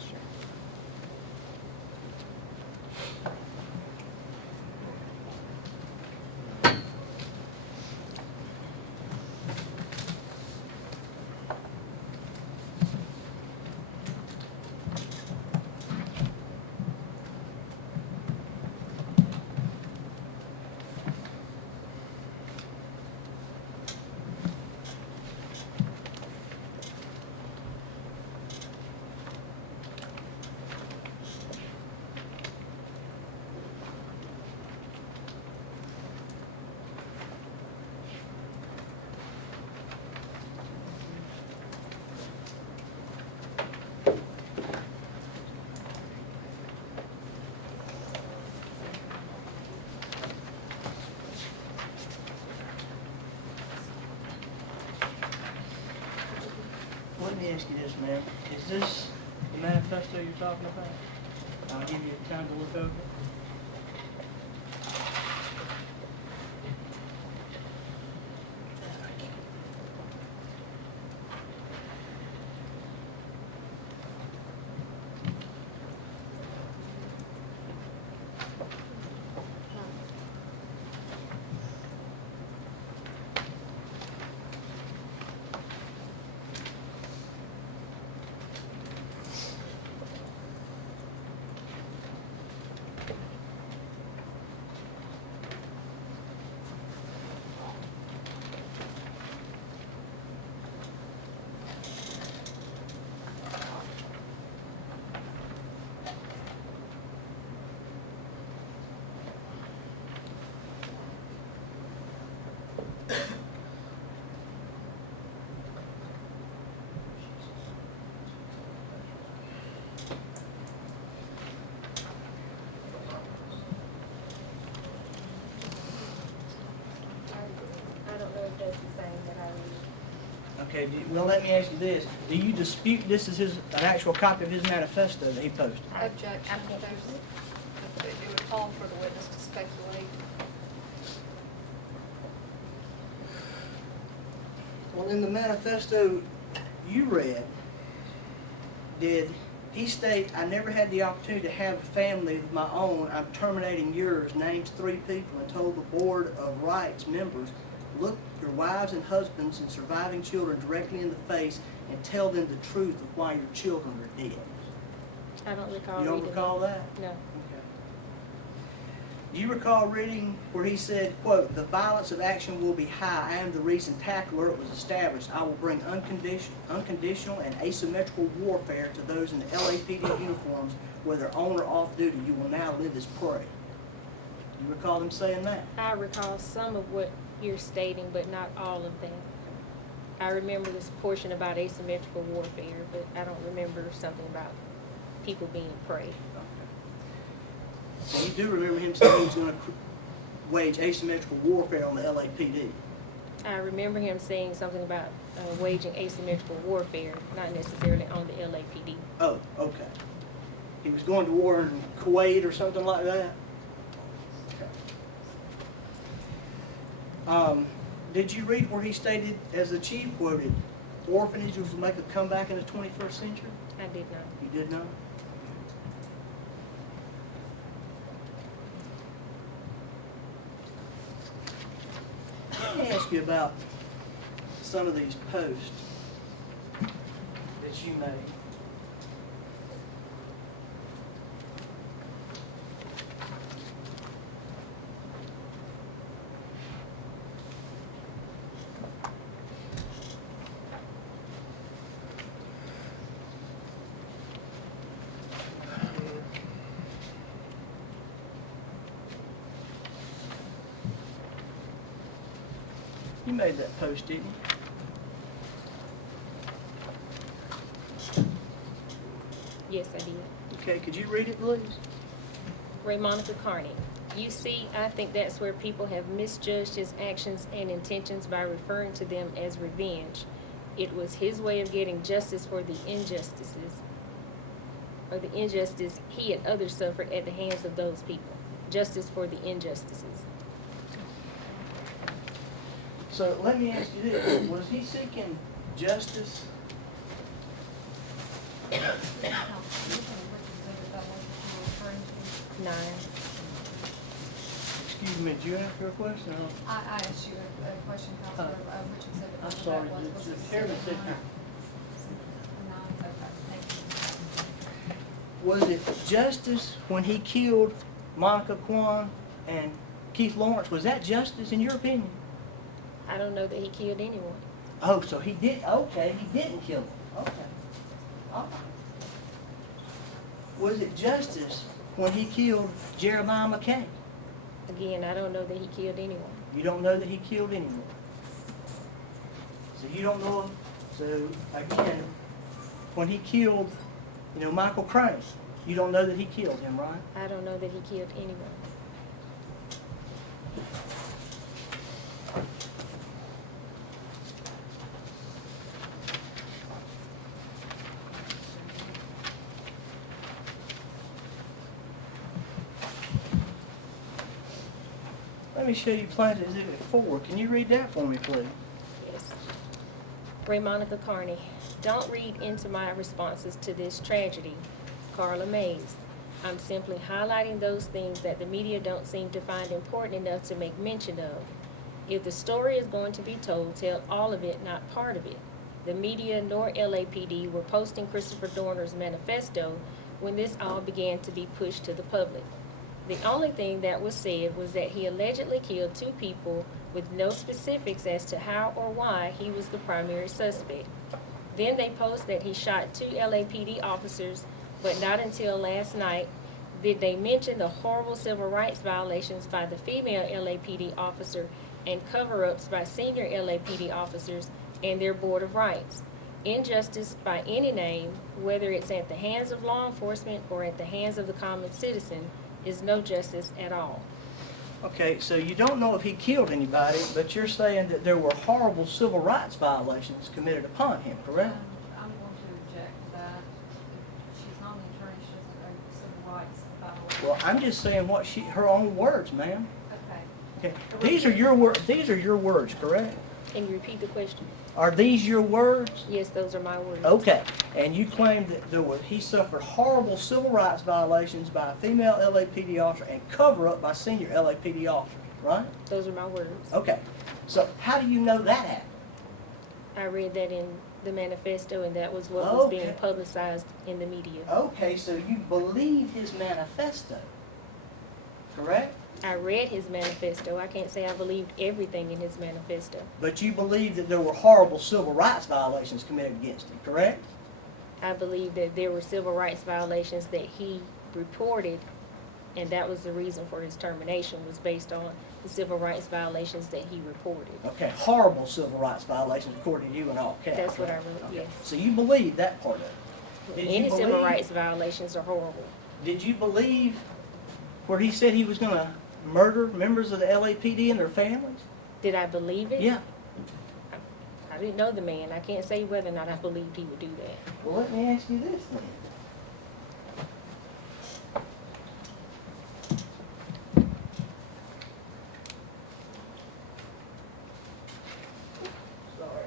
me ask you this, ma'am. Is this the manifesto you're talking about? I'll give you time to look over it. I don't know if that's the same that I read. Okay, well, let me ask you this. Do you dispute this is an actual copy of his manifesto that he posted? Objection, it would call for the witness to speculate. Well, in the manifesto you read, did he state, "I never had the opportunity to have a family of my own. I'm terminating yours," names 3 people, and told the Board of Rights members, "Look your wives and husbands and surviving children directly in the face and tell them the truth of why your children are dead." I don't recall You don't reading recall that? No. Okay. Do you recall reading where he said, quote, "The violence of action will be high. I am the reason TAC alert was established. I will bring unconditional and asymmetrical warfare to those in the LAPD uniforms, whether on or off duty. You will now live as prey." You recall him saying that? I recall some of what you're stating, but not all of them. I remember this portion about asymmetrical warfare, but I don't remember something about people being prey. So you do remember him saying he was going to wage asymmetrical warfare on the LAPD? I remember him saying something about waging asymmetrical warfare, not necessarily on the LAPD. Oh, okay. He was going to war in Kuwait or something like that? Did you read where he stated, as the chief quoted, orphanages will make a comeback in the 21st century? I did not. You did not? Let me ask you about some of these posts that you made. You made that post, didn't you? Yes, I did. Okay, could you read it, please? Monica Carney. You see, I think that's where people have misjudged his actions and intentions by referring to them as revenge. It was his way of getting justice for the injustices, or the injustice he and others suffered at the hands of those people. Justice for the injustices. So let me ask you this, was he seeking justice? Nine. Excuse me, did you answer a question? Or- I asked you a question, Counselor, which exhibit I'm number sorry, that was. the Was it chairman said- exhibit nine? Okay, thank you. Was it justice when he killed Monica Kwan and Keith Lawrence? Was that justice in your opinion? I don't know that he killed anyone. Oh, so he did, okay, he didn't kill him. Okay. All right. Was it justice when he killed Jeremiah McKay? Again, I don't know that he killed anyone. You don't know that he killed anyone. So you don't know, so again, when he killed, Michael Carney, you don't know that he killed him, right? I don't know that he killed anyone. Let me show you Plans Exhibit 4. Can you read that for me, please? Yes. Monica Carney, don't read into my responses to this tragedy. Carla Mays, I'm simply highlighting those things that the media don't seem to find important enough to make mention of. If the story is going to be told, tell all of it, not part of it. The media nor LAPD were posting Christopher Dorner's manifesto when this all began to be pushed to the public. The only thing that was said was that he allegedly killed 2 people with no specifics as to how or why he was the primary suspect. Then they post that he shot 2 LAPD officers, but not until last night did they mention the horrible civil rights violations by the female LAPD officer and cover-ups by senior LAPD officers and their Board of Rights. Injustice by any name, whether it's at the hands of law enforcement or at the hands of the common citizen, is no justice at all. Okay, so you don't know if he killed anybody, but you're saying that there were horrible civil rights violations committed upon him, correct? I'm going to object to that. She's not an attorney, she doesn't know civil rights violations. Well, I'm just saying what her own words, ma'am. Okay. Okay, these are your words, correct? Can you repeat the question? Are these your words? Yes, those are my words. Okay, and you claim that he suffered horrible civil rights violations by a female LAPD officer and cover-up by senior LAPD officers, right? Those are my words. Okay, so how do you know that happened? I read that in the manifesto, and that was what was being Okay. publicized in the media. Okay, so you believe his manifesto, correct? I read his manifesto. I can't say I believed everything in his manifesto. But you believe that there were horrible civil rights violations committed against him, correct? I believe that there were civil rights violations that he reported, and that was the reason for his termination, was based on the civil rights violations that he reported. Okay, horrible civil rights violations according to you in all caps. That's what I right? wrote, Okay. yes. So you believe that part of it. Did you Any civil believe- rights violations are horrible. Did you believe where he said he was going to murder members of the LAPD and their families? Did I believe it? Yeah. I didn't know the man. I can't say whether or not I believed he would do that. Well, let me ask you this then. Sorry.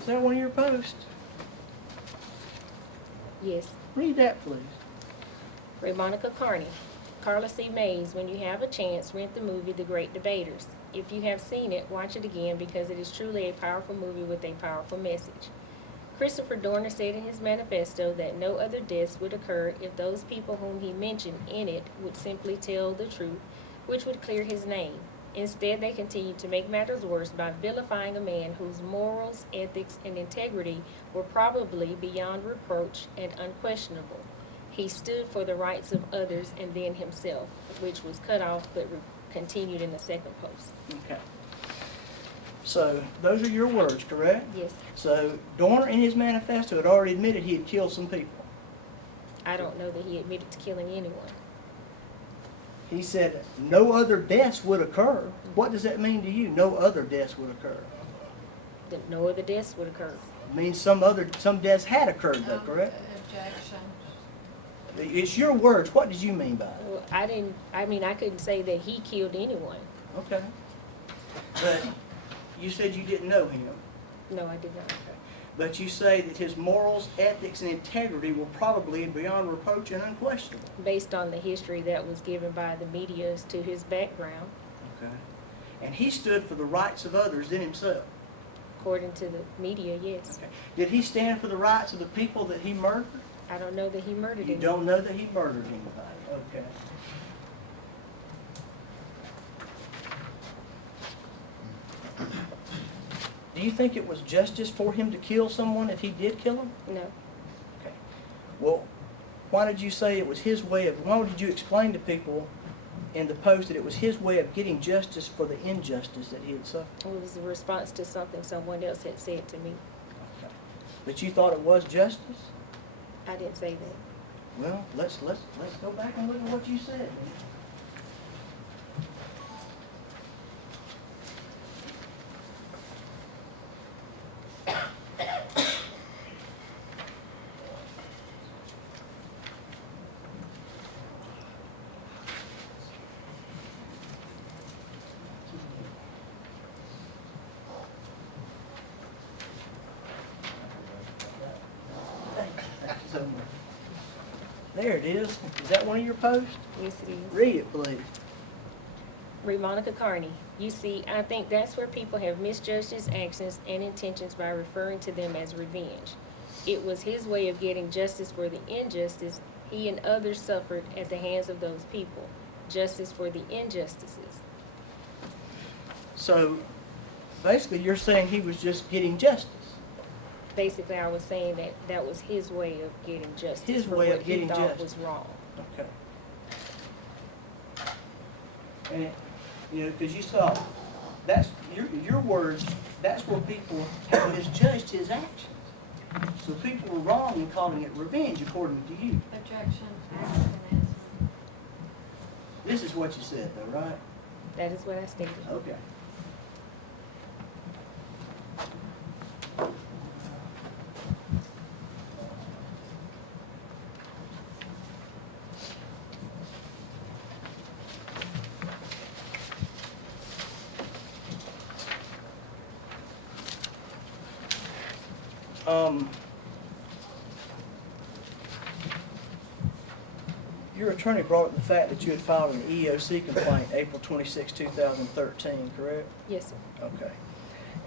Is that one of your posts? Yes. Read that, please. Monica Carney. Carla C. Mays, when you have a chance, rent the movie The Great Debaters. If you have seen it, watch it again because it is truly a powerful movie with a powerful message. Christopher Dorner said in his manifesto that no other deaths would occur if those people whom he mentioned in it would simply tell the truth, which would clear his name. Instead, they continued to make matters worse by vilifying a man whose morals, ethics, and integrity were probably beyond reproach and unquestionable. He stood for the rights of others and then himself, which was cut off but continued in the second post. Okay. So, those are your words, correct? Yes. So, Dorner in his manifesto had already admitted he had killed some people. I don't know that he admitted to killing anyone. He said no other deaths would occur. What does that mean to you, no other deaths would occur? That no other deaths would occur. It means some deaths had occurred though, correct? Objection. It's your words. What did you mean by it? Well, I couldn't say that he killed anyone. Okay. But you said you didn't know him. No, I did not. But you say that his morals, ethics, and integrity were probably beyond reproach and unquestionable. Based on the history that was given by the media as to his background, Okay. And he stood for the rights of others than himself. according to the media, yes. Okay. Did he stand for the rights of the people that he murdered? I don't know that he murdered You anyone. don't know that he murdered anybody. Okay. Do you think it was justice for him to kill someone if he did kill him? No. Okay. Well, why did you say it was his way of, why did you explain to people in the post that it was his way of getting justice for the injustice that he had suffered? It was a response to something someone else had said to me. Okay. But you thought it was justice? I didn't say that. Well, let's go back and look at what you said. There it is. Is that one of your posts? Yes, it is. Read it, please. Read Monica Carney. You see, I think that's where people have misjudged his actions and intentions by referring to them as revenge. It was his way of getting justice for the injustice he and others suffered at the hands of those people. Justice for the injustices. So, basically, you're saying he was just getting justice. Basically, I was saying that that was his way of getting justice His for way what of getting he thought justice. was wrong. Okay. And, you know, because you saw, that's, your words, that's where people have misjudged his actions. So people were wrong in calling it revenge, according to you. Objection, asked and answered. This is what you said, though, right? That is what I stated. Okay. Your attorney brought up the fact that you had filed an EEOC complaint April 26, 2013, correct? Yes, sir. Okay.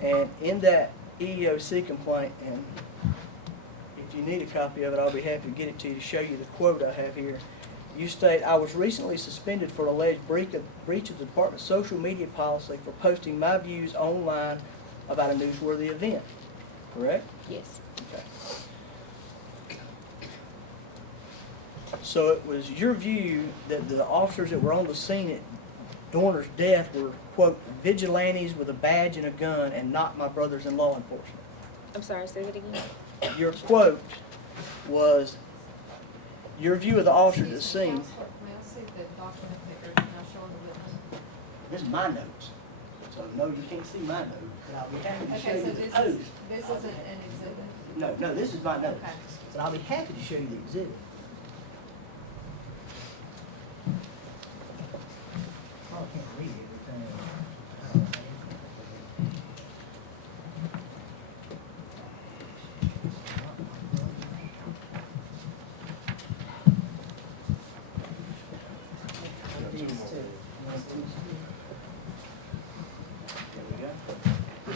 And in that EEOC complaint, and if you need a copy of it, I'll be happy to get it to you to show you the quote I have here. You state, I was recently suspended for alleged breach of the department's social media policy for posting my views online about a newsworthy event, correct? Yes. Okay. So it was your view that the officers that were on the scene at Dorner's death were, quote, vigilantes with a badge and a gun and not my brothers in law enforcement. I'm sorry, say that again. Your quote was, your view of the officers at the Excuse me, scene. Counselor, may I see the document that you're now showing the witness? This is my notes. So no, you can't see my notes, but I'll be happy to show Okay, you so the this post. is, this isn't an exhibit. No, this is my notes. Okay. But I'll be happy to show you the exhibit. I can't read everything. There we go. Can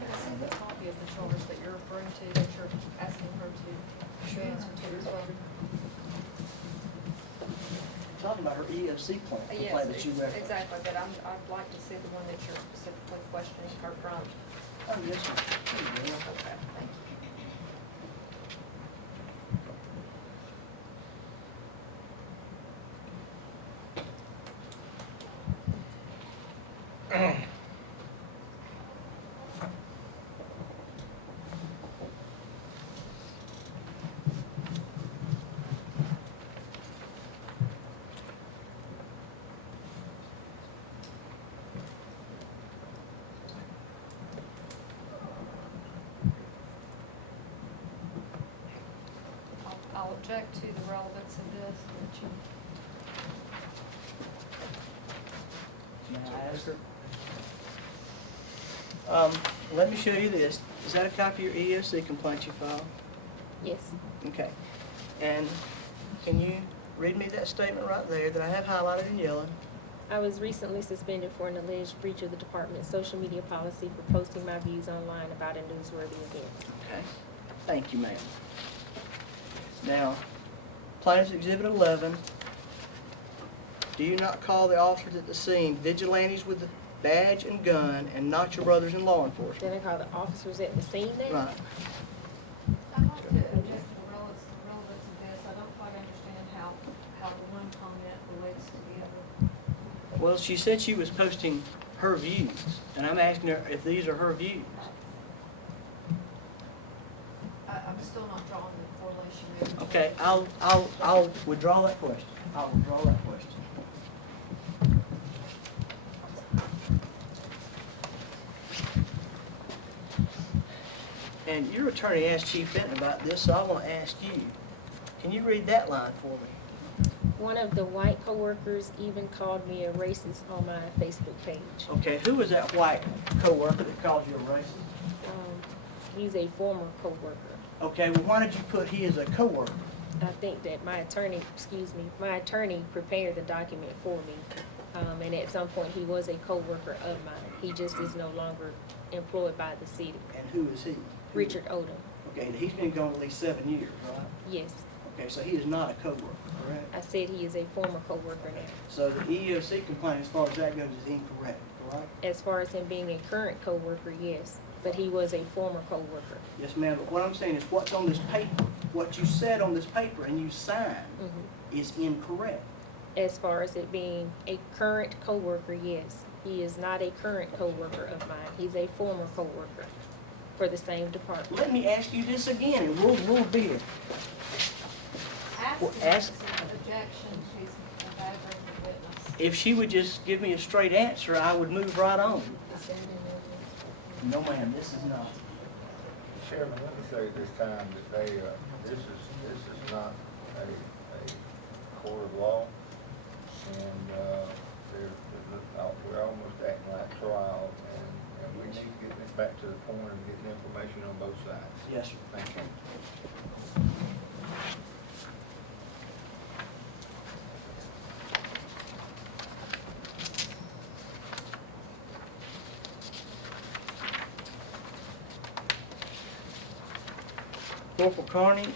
I see the copy of the charge that you're referring to, that you're asking her to answer to as well? Talking about her EFC complaint Yes, that you referenced. exactly, but I'd like to see the one that you're specifically questioning her from. Oh, yes, sir. There you go. Okay, thank you. I'll object to the relevance of this, that you May I ask her? Let me show you this. Is that a copy of your EFC complaint you filed? Yes. Okay. And can you read me that statement right there that I have highlighted in yellow? I was recently suspended for an alleged breach of the department's social media policy for posting my views online about a newsworthy event. Okay. Thank you, ma'am. Now, Plaintiff's Exhibit 11, do you not call the officers at the scene vigilantes with the badge and gun and not your brothers in law enforcement? Then I call the officers at the scene then? Right. I'd like to object to the relevance of this. I don't quite understand how the one comment relates to the other. Well, she said she was posting her views, and I'm asking her if these are her views. I'm still not drawing the correlation there. Okay, I'll withdraw that question. I'll withdraw that question. And your attorney asked Chief Benton about this, so I want to ask you, can you read that line for me? One of the white coworkers even called me a racist on my Facebook page. Okay, who was that white coworker that called you a racist? He's a former coworker. Okay, well, why did you put he as a coworker? I think that my attorney prepared the document for me. And at some point, he was a co-worker of mine. He just is no longer employed by the city. And who is he? Richard Odom, Okay, he's been gone at least 7 years, right? yes. Okay, so he is not a co-worker, correct? I said he is a former co-worker now. So the EEOC complaint, as far as that goes, is incorrect, correct? As far as him being a current co-worker, yes, but he was a former co-worker. Yes, ma'am, but what I'm saying is what's on this paper, what you said on this paper and you signed is incorrect. As far as it being a current co-worker, yes. He is not a current co-worker of mine. He's a former co-worker for the same department. Let me ask you this again, and we'll be here. Well, ask- Objection, she's a bad witness. If she would just give me a straight answer, I would move right on. No, ma'am, this is not. Chairman, let me say at this time that this is not a court of law, and we're almost acting like trial, and we need to get this back to the point and get the information on both sides. Yes, sir. Thank you. Corporal Carney,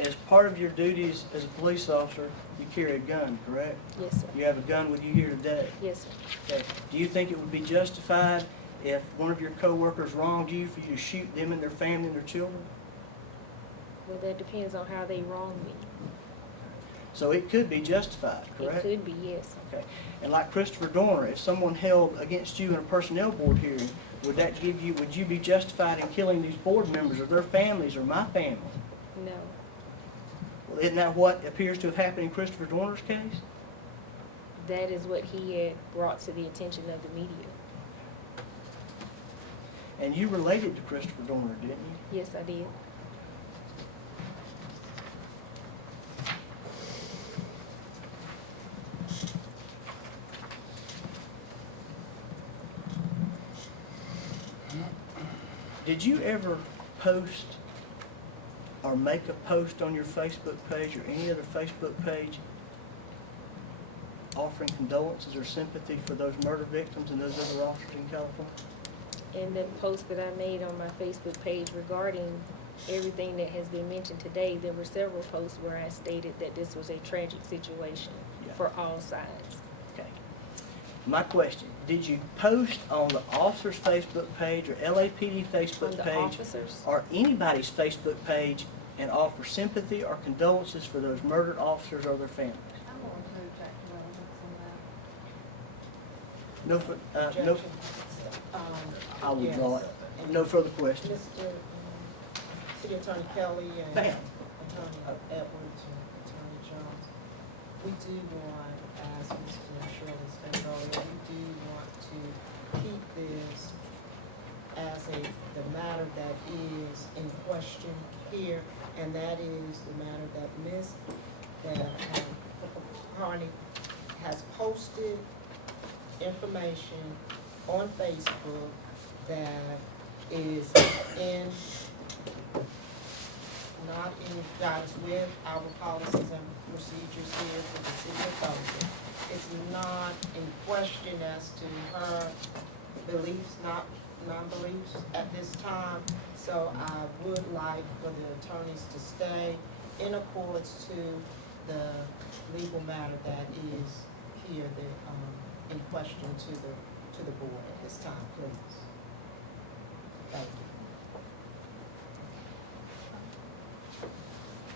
as part of your duties as a police officer, you carry a gun, correct? Yes, sir. You have a gun with you here today. Yes, sir. Okay. Do you think it would be justified if one of your coworkers wronged you for you to shoot them and their family and their children? Well, that depends on how they wrong me. So it could be justified, correct? It could be, yes. Okay. And like Christopher Dorner, if someone held against you in a personnel board hearing, would you be justified in killing these board members or their families or my family? No. Well, isn't that what appears to have happened in Christopher Dorner's case? That is what he had brought to the attention of the media. And you related to Christopher Dorner, didn't you? Yes, I did. Did you ever post or make a post on your Facebook page or any other Facebook page offering condolences or sympathy for those murder victims and those other officers in California? And the post that I made on my Facebook page regarding everything that has been mentioned today, there were several posts where I stated that this was a tragic situation for all sides. Okay. My question, did you post on the officer's Facebook page or LAPD On Facebook the page officers, or anybody's Facebook page and offer sympathy or condolences for those murdered officers or their families? I'm going to object to relevance on that. No, no, Objection. I will Yes. draw it. No further questions. Mr. City Attorney Kelly and Ma'am. Attorney Edwards and Attorney Jones, we do want, as Mr. Shirley stated earlier, we do want to keep this as the matter that is in question here, and that is the matter that Carney has posted information on Facebook that is not in guidance with our policies and procedures here for the city of Dothan. It's not in question as to her beliefs, non-beliefs at this time. So I would like for the attorneys to stay in accordance to the legal matter that is here, in question to the board at this time, please. Thank you.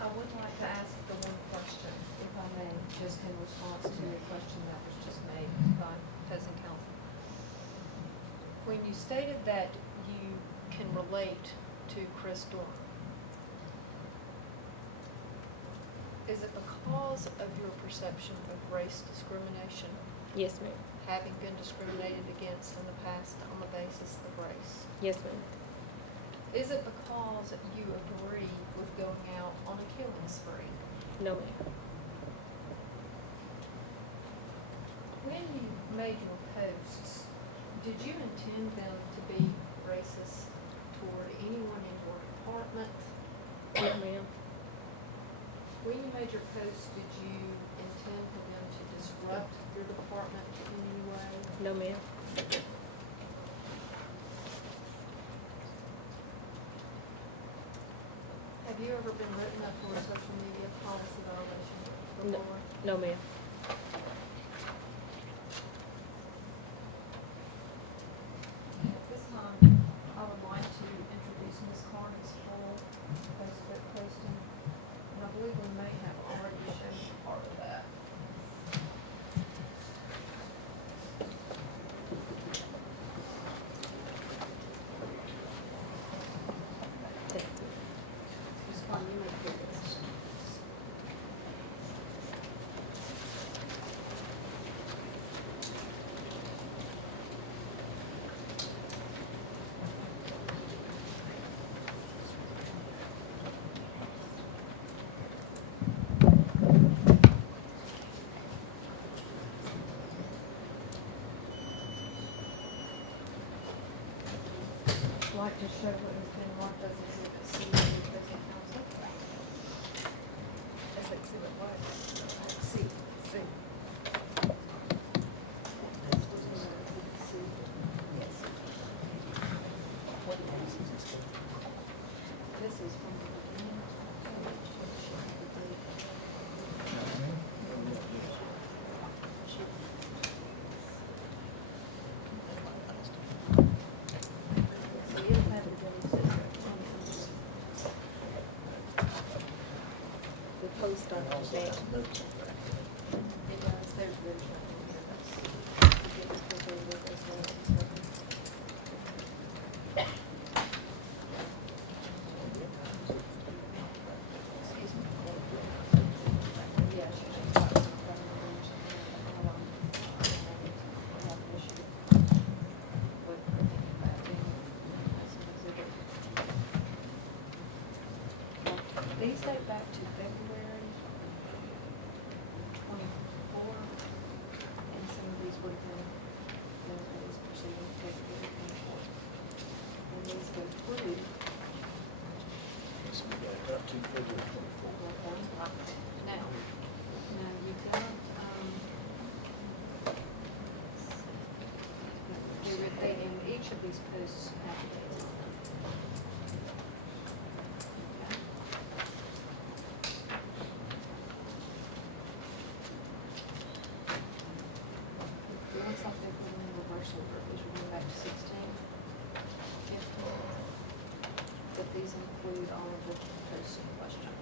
I would like to ask the one question, if I may, just in response to your question that was just made by opposing counsel. When you stated that you can relate to Chris Dorner, is it because of your perception of race discrimination, yes, ma'am. having been discriminated against in the past on the basis of race? Yes, ma'am. Is it because you agree with going out on a killing spree? No, ma'am. When you made your posts, did you intend them to be racist toward anyone in your department? No, ma'am. When you made your post, did you intend for them to disrupt your department in any way? No, ma'am. Have you ever been written up for a social media policy violation No, before? no, ma'am. At this time, I would like to introduce Ms. Carney's full Facebook posting, and I believe we may have already shown you part of that. Ms. Carney, you may put this. I'd like to show what has been marked as Exhibit C in the present council. As Exhibit what? C. C. This was Exhibit C. Yes. This is from the beginning page, which shows the date. So you'll have it when it's The post on that. It does, there's nothing here, that's, to get this picture with as well. Excuse me. Yeah, she should have some phone numbers and, I have an issue with that being as an exhibit. These date back to February 24, and some of these would have been, these proceeding February 24. And these go through. Up to February 24. Now you've got, and each of these posts have dates on them. Okay. It looks like they're going in reverse order, because we're going back to 16, 15. But these include all of the posts in question.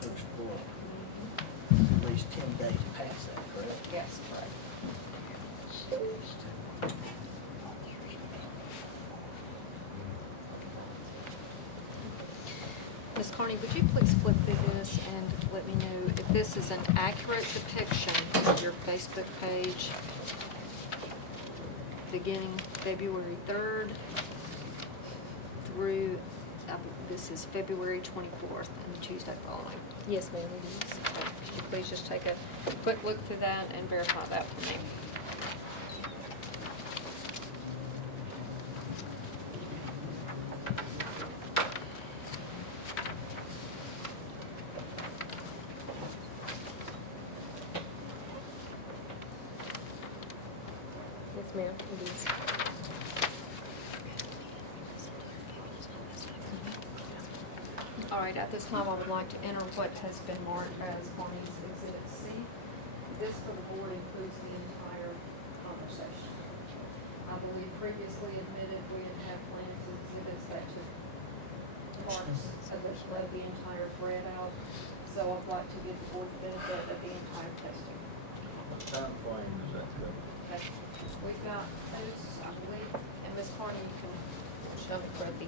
Post for at least 10 days past that, correct? Yes, correct. Ms. Carney, would you please flip through this and let me know if this is an accurate depiction of your Facebook page beginning February 3rd through, this is February 24th and the Tuesday following. Yes, ma'am, it is. Okay, could you please just take a quick look through that and verify that for me? Yes, ma'am, it is. All right, at this time, I would like to enter what has been marked as Carney's Exhibit C. This for the board includes the entire conversation. I believe previously admitted we had had plans and exhibits that took parts of the entire thread out. So I'd like to give the board the benefit of the entire testing. What time frame is that good? Okay, we've got those, I believe, and Ms. Carney, you can show the correct.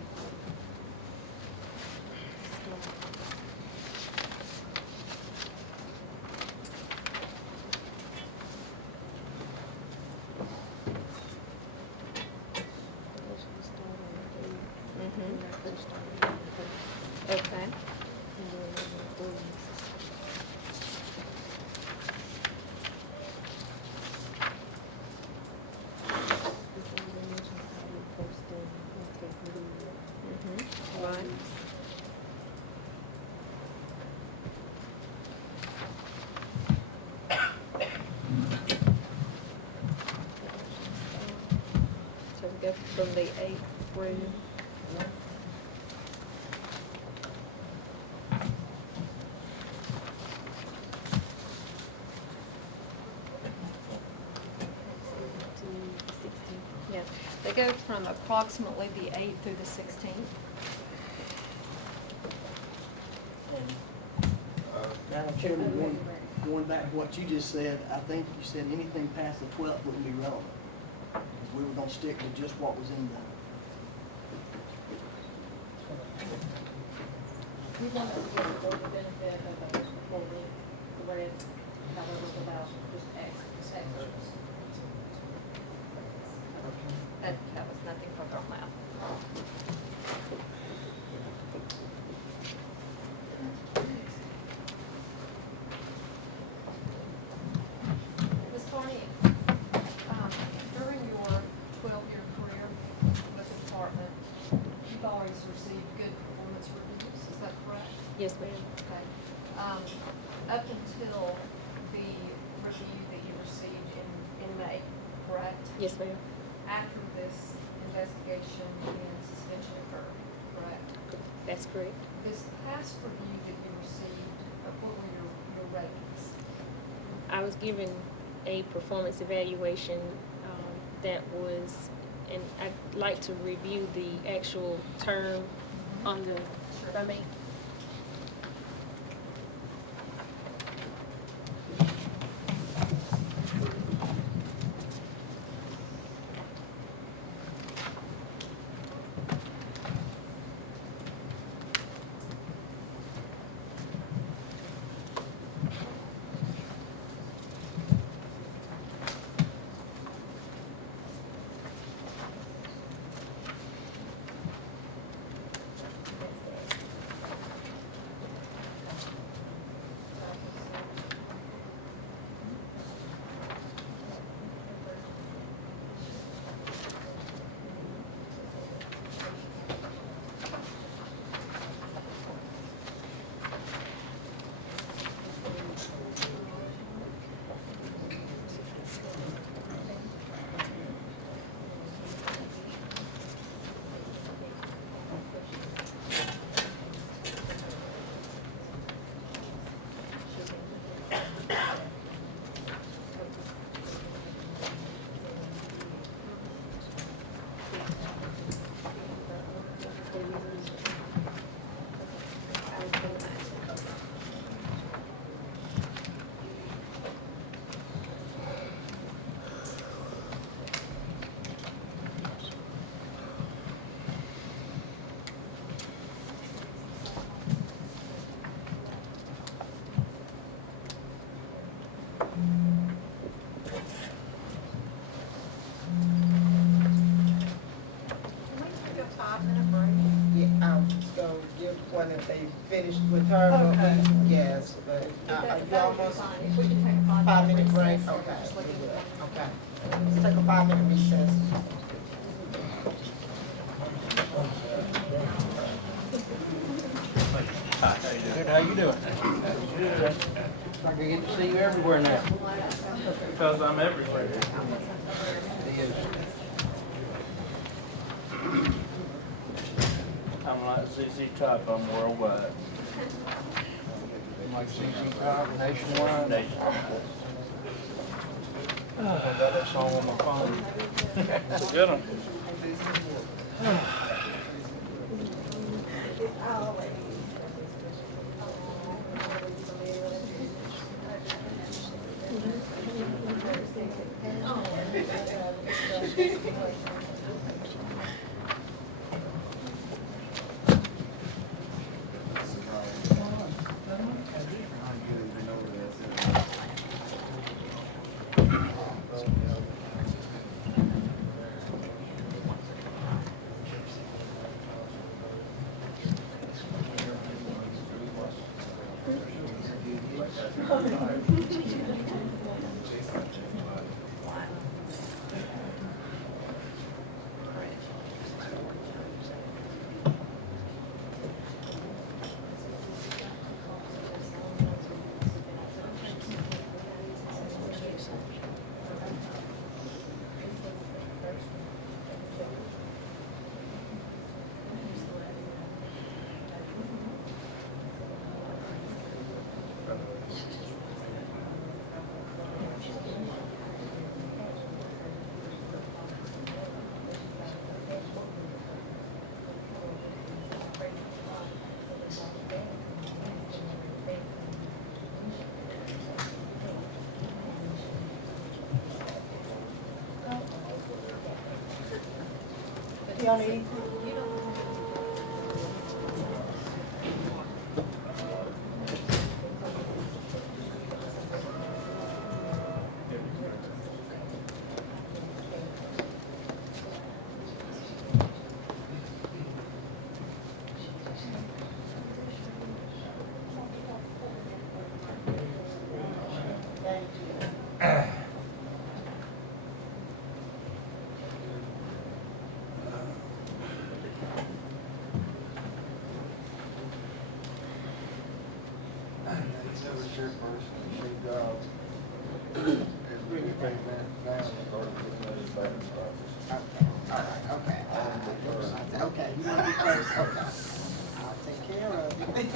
Okay. Mm-hmm. go from the 8th through. Yeah, they go from approximately the 8th through the 16th. Madam Chairman, going back to what you just said, I think you said anything past the 12th wouldn't be relevant. We were gonna stick to just what was in the. We want to give the benefit of a full read, however, without just extras. That was nothing further on that. Ms. Carney, during your 12-year career with the department, you've always received good performance reviews, is that correct? Yes, ma'am. Okay. Up until the review that you received in May, correct? Yes, ma'am. After this investigation and suspension occurred, correct? That's correct. This past review that you received, what were your ratings? I was given a performance evaluation that was, and I'd like to review the actual term on the, if I may. When if they finished with her, but Okay. yes, but you That would almost, be fine. If we could take a 5-minute break, recess, okay, just looking we will. for- Okay. Let's take a 5-minute recess. Good, how you doing? Good. I can get to see you everywhere now. Because I'm everywhere. It is. I'm like ZZ Top, I'm worldwide. Like CC Top, nationwide. Nationwide. I got that song on my phone. It's a good one. Y'all need anything? Okay, you want to be first, okay. I'll take care of it.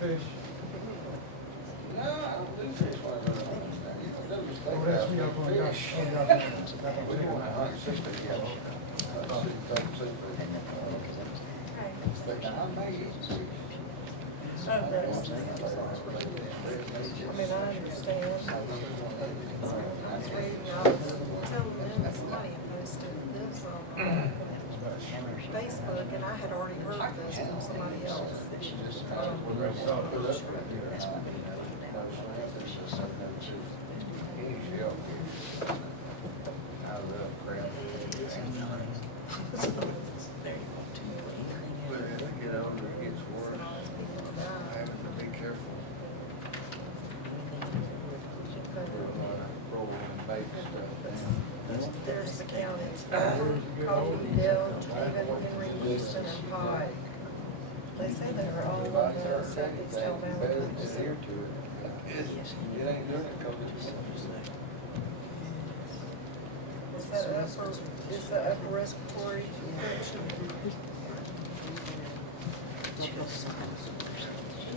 Fish. No, I don't do fish when I go down there. Oh, that's me up on y'all. Oh, y'all got on We chicken want now. to hunt seafood, yeah. Seafood. Now, I may eat fish. I mean, I understand. I was reading, I was telling them this money I posted this on Facebook, and I had already heard this from somebody else. Just put up right there. No shrimp, it's just something that's any shell fish. Out of the crab. But as they get older, it gets worse. Having to be careful. Put a lot of roll and bake stuff down. There's the counties, Colton, Dale, even Henry, Houston, and Pike. They say they're all on the southeast Alabama Better coast. adhere to it. It ain't doing it because it's. Is that upper respiratory infection?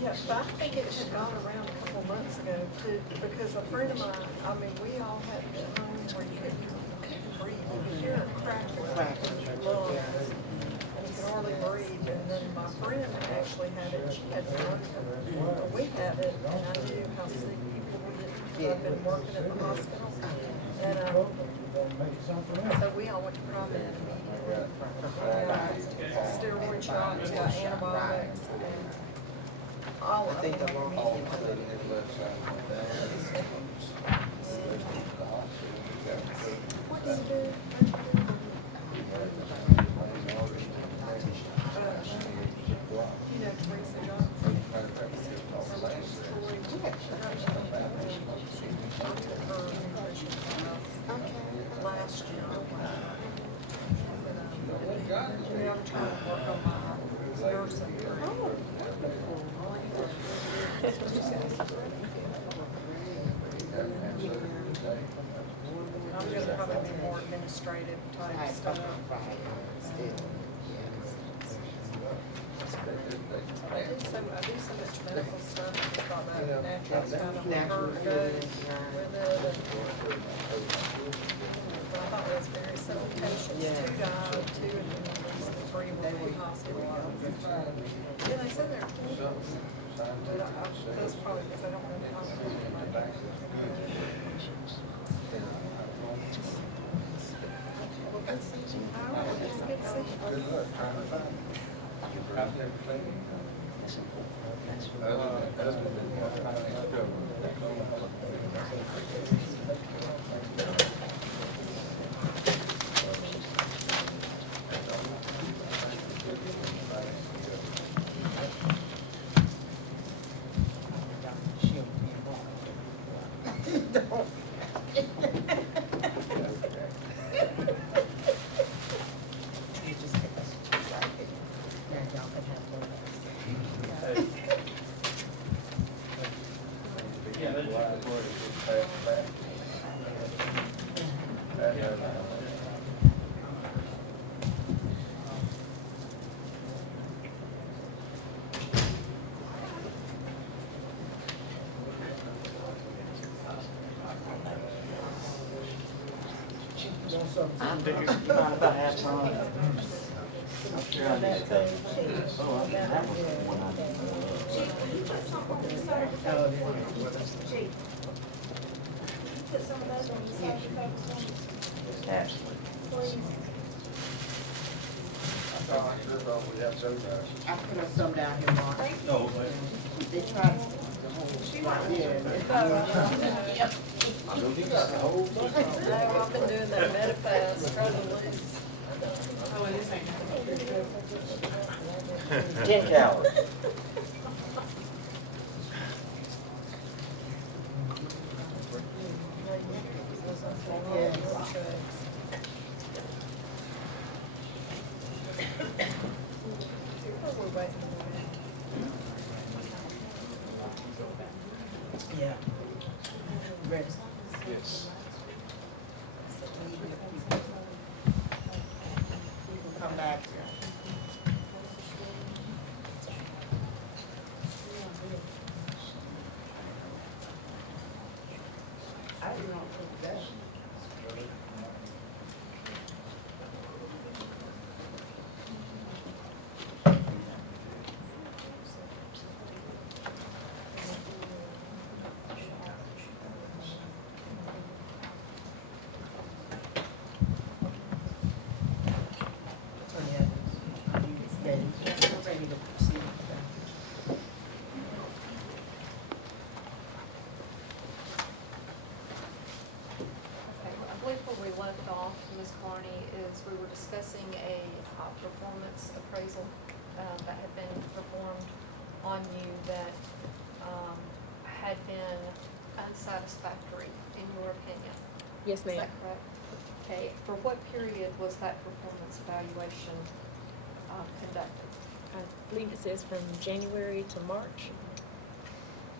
Yeah, but I think it had gone around a couple months ago too, because a friend of mine, I mean, we all had it at home where you couldn't breathe. You could hear it crackling in your lungs, and you could hardly breathe. And then my friend actually had it, she had pneumonia. But we had it, and I knew how sick people were getting, because I've been working at the hospital. And, so we all went to Promed immediately. Steroid shots, got antibiotics, and all of them immediately. What do you do? You know, Teresa Johnson. Okay. Yeah, I'm trying to work on my nursing degree. I'm gonna probably be more administrative type stuff. I do so much medical stuff, I just thought that naturally kind of goes with it. But I thought it was very simple. Patients, 2 died, 2 in the numbers, and 3 were being hospitalized. Yeah, they said they're cool. But that's probably because they don't want to hospital. Well, good seeing you. All right, it's good to see you. Good luck trying to find it. I've never seen it. Other than what kind of trouble. Yeah, they I'm bigger. You mind if I have some? I'm sure I need to. Oh, I can have one. Put some of those on the side of the paper. Absolutely. I thought we had those guys. I put some down here, Mark. No, They tried the whole, yeah. you got the whole book. No, I've been doing that Medifast, trying to lose. 10 calories. Yeah. Ready? Yes. Come back. I do not think that. Ready to proceed. Okay, I believe where we left off, Ms. Carney, is we were discussing a performance appraisal that had been performed on you that had been unsatisfactory, in your opinion. Yes, Is ma'am. that correct? Okay, for what period was that performance evaluation conducted? I believe it says from January to March.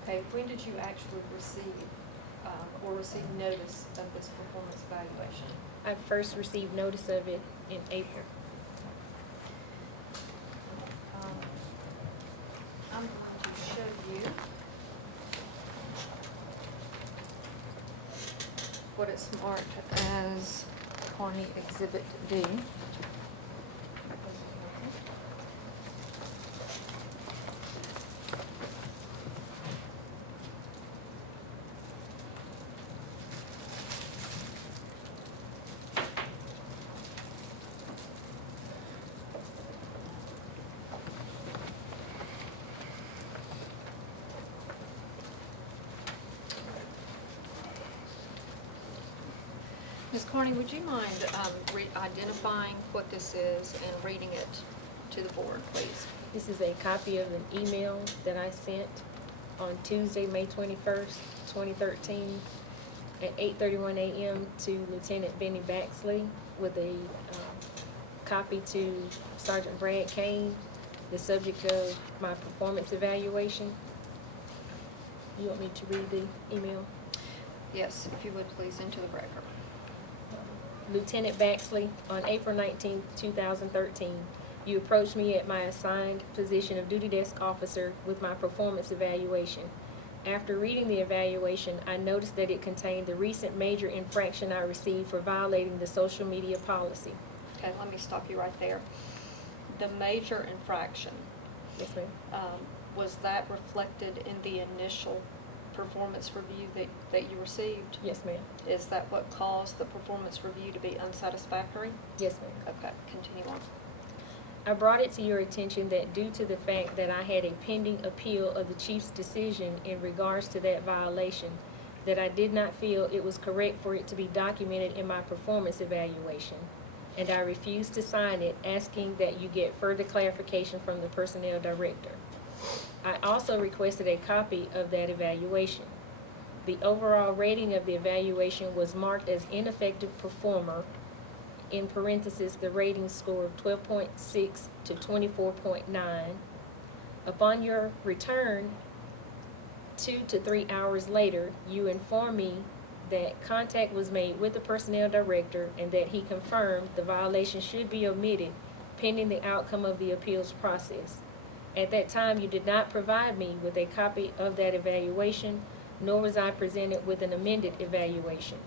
Okay, when did you actually receive notice of this performance evaluation? I first received notice of it in April. I'm going to show you what it's marked as Carney Exhibit D. Ms. Carney, would you mind identifying what this is and reading it to the board, please? This is a copy of an email that I sent on Tuesday, May 21st, 2013, at 8:31 a.m. to Lieutenant Benny Baxley with a copy to Sergeant Brad Kane, the subject of my performance evaluation. You want me to read the email? Yes, if you would please, into the record. Lieutenant Baxley, on April 19, 2013, you approached me at my assigned position of duty desk officer with my performance evaluation. After reading the evaluation, I noticed that it contained the recent major infraction I received for violating the social media policy. Okay, let me stop you right there. The major infraction, Yes, ma'am. was that reflected in the initial performance review that you received? Yes, ma'am. Is that what caused the performance review to be unsatisfactory? Yes, ma'am. Okay, continue on. I brought it to your attention that due to the fact that I had a pending appeal of the chief's decision in regards to that violation, that I did not feel it was correct for it to be documented in my performance evaluation, and I refused to sign it, asking that you get further clarification from the personnel director. I also requested a copy of that evaluation. The overall rating of the evaluation was marked as ineffective performer, in parentheses, the rating score of 12.6 to 24.9. Upon your return, 2 to 3 hours later, you informed me that contact was made with the personnel director and that he confirmed the violation should be omitted pending the outcome of the appeals process. At that time, you did not provide me with a copy of that evaluation, nor was I presented with an amended evaluation.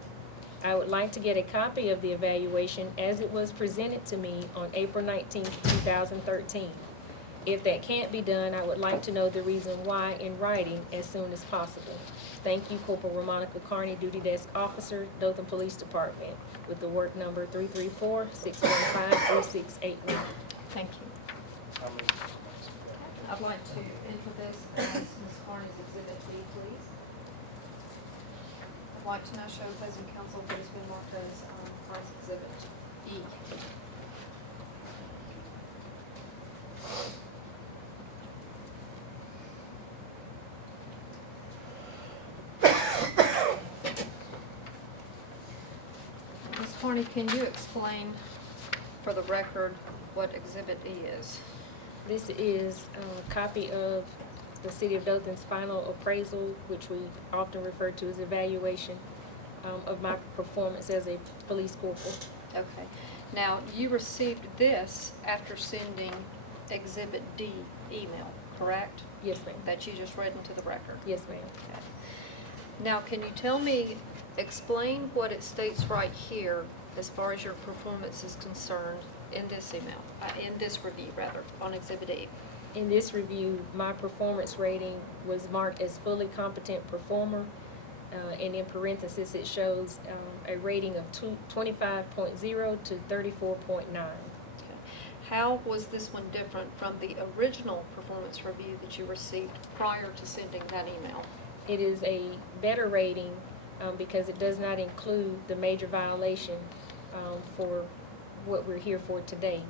I would like to get a copy of the evaluation as it was presented to me on April 19, 2013. If that can't be done, I would like to know the reason why in writing as soon as possible. Thank you, Corporal Romonica Carney, Duty Desk Officer, Dothan Police Department, with the work number 334-615-3681. Thank you. I'd like to enter this as Ms. Carney's Exhibit B, please. I'd like to now show opposing counsel what has been marked as Carney's Exhibit E. Ms. Carney, can you explain for the record what Exhibit E is? This is a copy of the City of Dothan's final appraisal, which we often refer to as evaluation of my performance as a police corporal. Okay. Now, you received this after sending Exhibit D email, correct? Yes, ma'am. That you just read into the record? Yes, ma'am. Okay. Now, can you tell me, explain what it states right here as far as your performance is concerned in this email, in this review, rather, on Exhibit E? In this review, my performance rating was marked as fully competent performer, and in parentheses it shows a rating of 25.0 to 34.9. How was this one different from the original performance review that you received prior to sending that email? It is a better rating because it does not include the major violation for what we're here for today.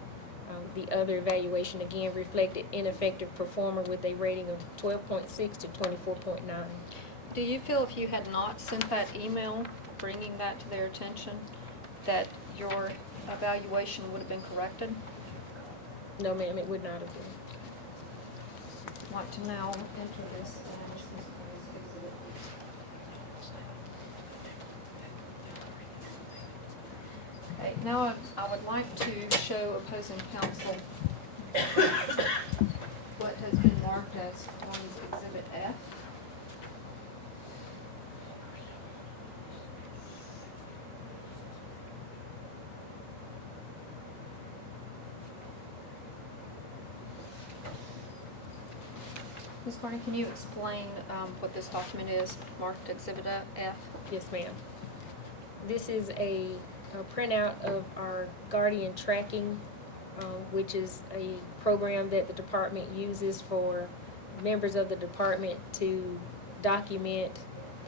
The other evaluation again reflected ineffective performer with a rating of 12.6 to 24.9. Do you feel if you had not sent that email bringing that to their attention, that your evaluation would have been corrected? No, ma'am, it would not have been. I'd like to now enter this as Ms. Carney's Exhibit E. Okay, now I would like to show opposing counsel what has been marked as Carney's Exhibit F. Ms. Carney, can you explain what this document is, marked Exhibit F? Yes, ma'am. This is a printout of our Guardian tracking, which is a program that the department uses for members of the department to document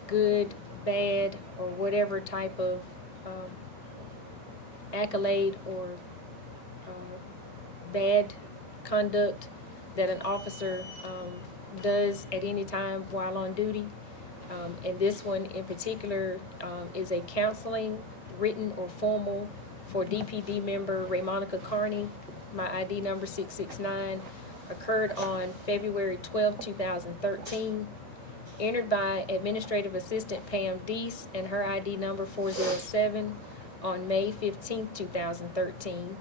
good, bad, or whatever type of accolade or bad conduct that an officer does at any time while on duty. And this one in particular is a counseling, written or formal, for DPD member Raymonica Carney, my ID number 669, occurred on February 12, 2013, entered by Administrative Assistant Pam Deese and her ID number 407 on May 15, 2013.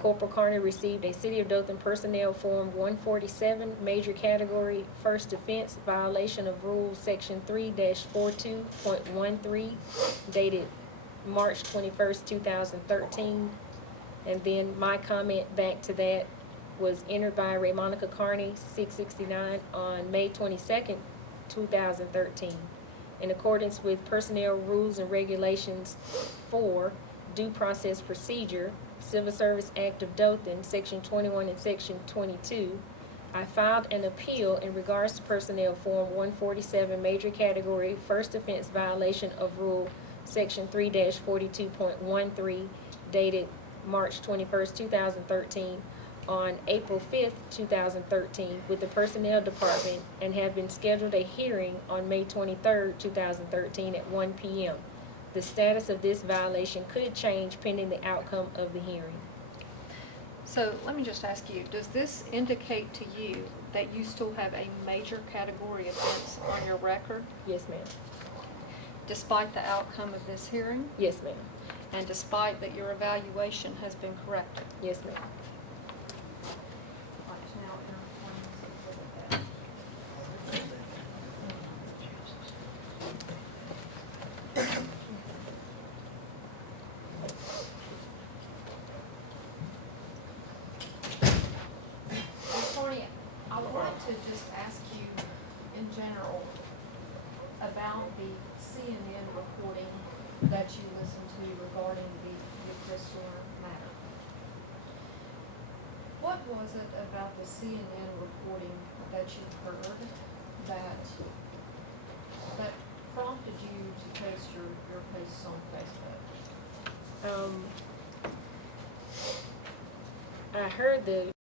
Corporal Carney received a City of Dothan Personnel Form 147, Major Category, First Offense, Violation of Rule Section 3-42.13, dated March 21st, 2013. And then my comment back to that was entered by Raymonica Carney, 669, on May 22nd, 2013. In accordance with Personnel Rules and Regulations 4, Due Process Procedure, Civil Service Act of Dothan, Section 21 and Section 22, I filed an appeal in regards to Personnel Form 147, Major Category, First Offense Violation of Rule Section 3-42.13, dated March 21st, 2013, on April 5th, 2013, with the Personnel Department, and have been scheduled a hearing on May 23rd, 2013 at 1 p.m. The status of this violation could change pending the outcome of the hearing. So let me just ask you, does this indicate to you that you still have a major category offense on your record, Yes, ma'am. despite the outcome of this hearing, Yes, ma'am. and despite that your evaluation has been corrected? Yes, ma'am. Carney, I would like to just ask you in general about the CNN reporting that you listened to regarding the Crystal matter. What was it about the CNN reporting that you heard that prompted you to post your posts on Facebook? I heard the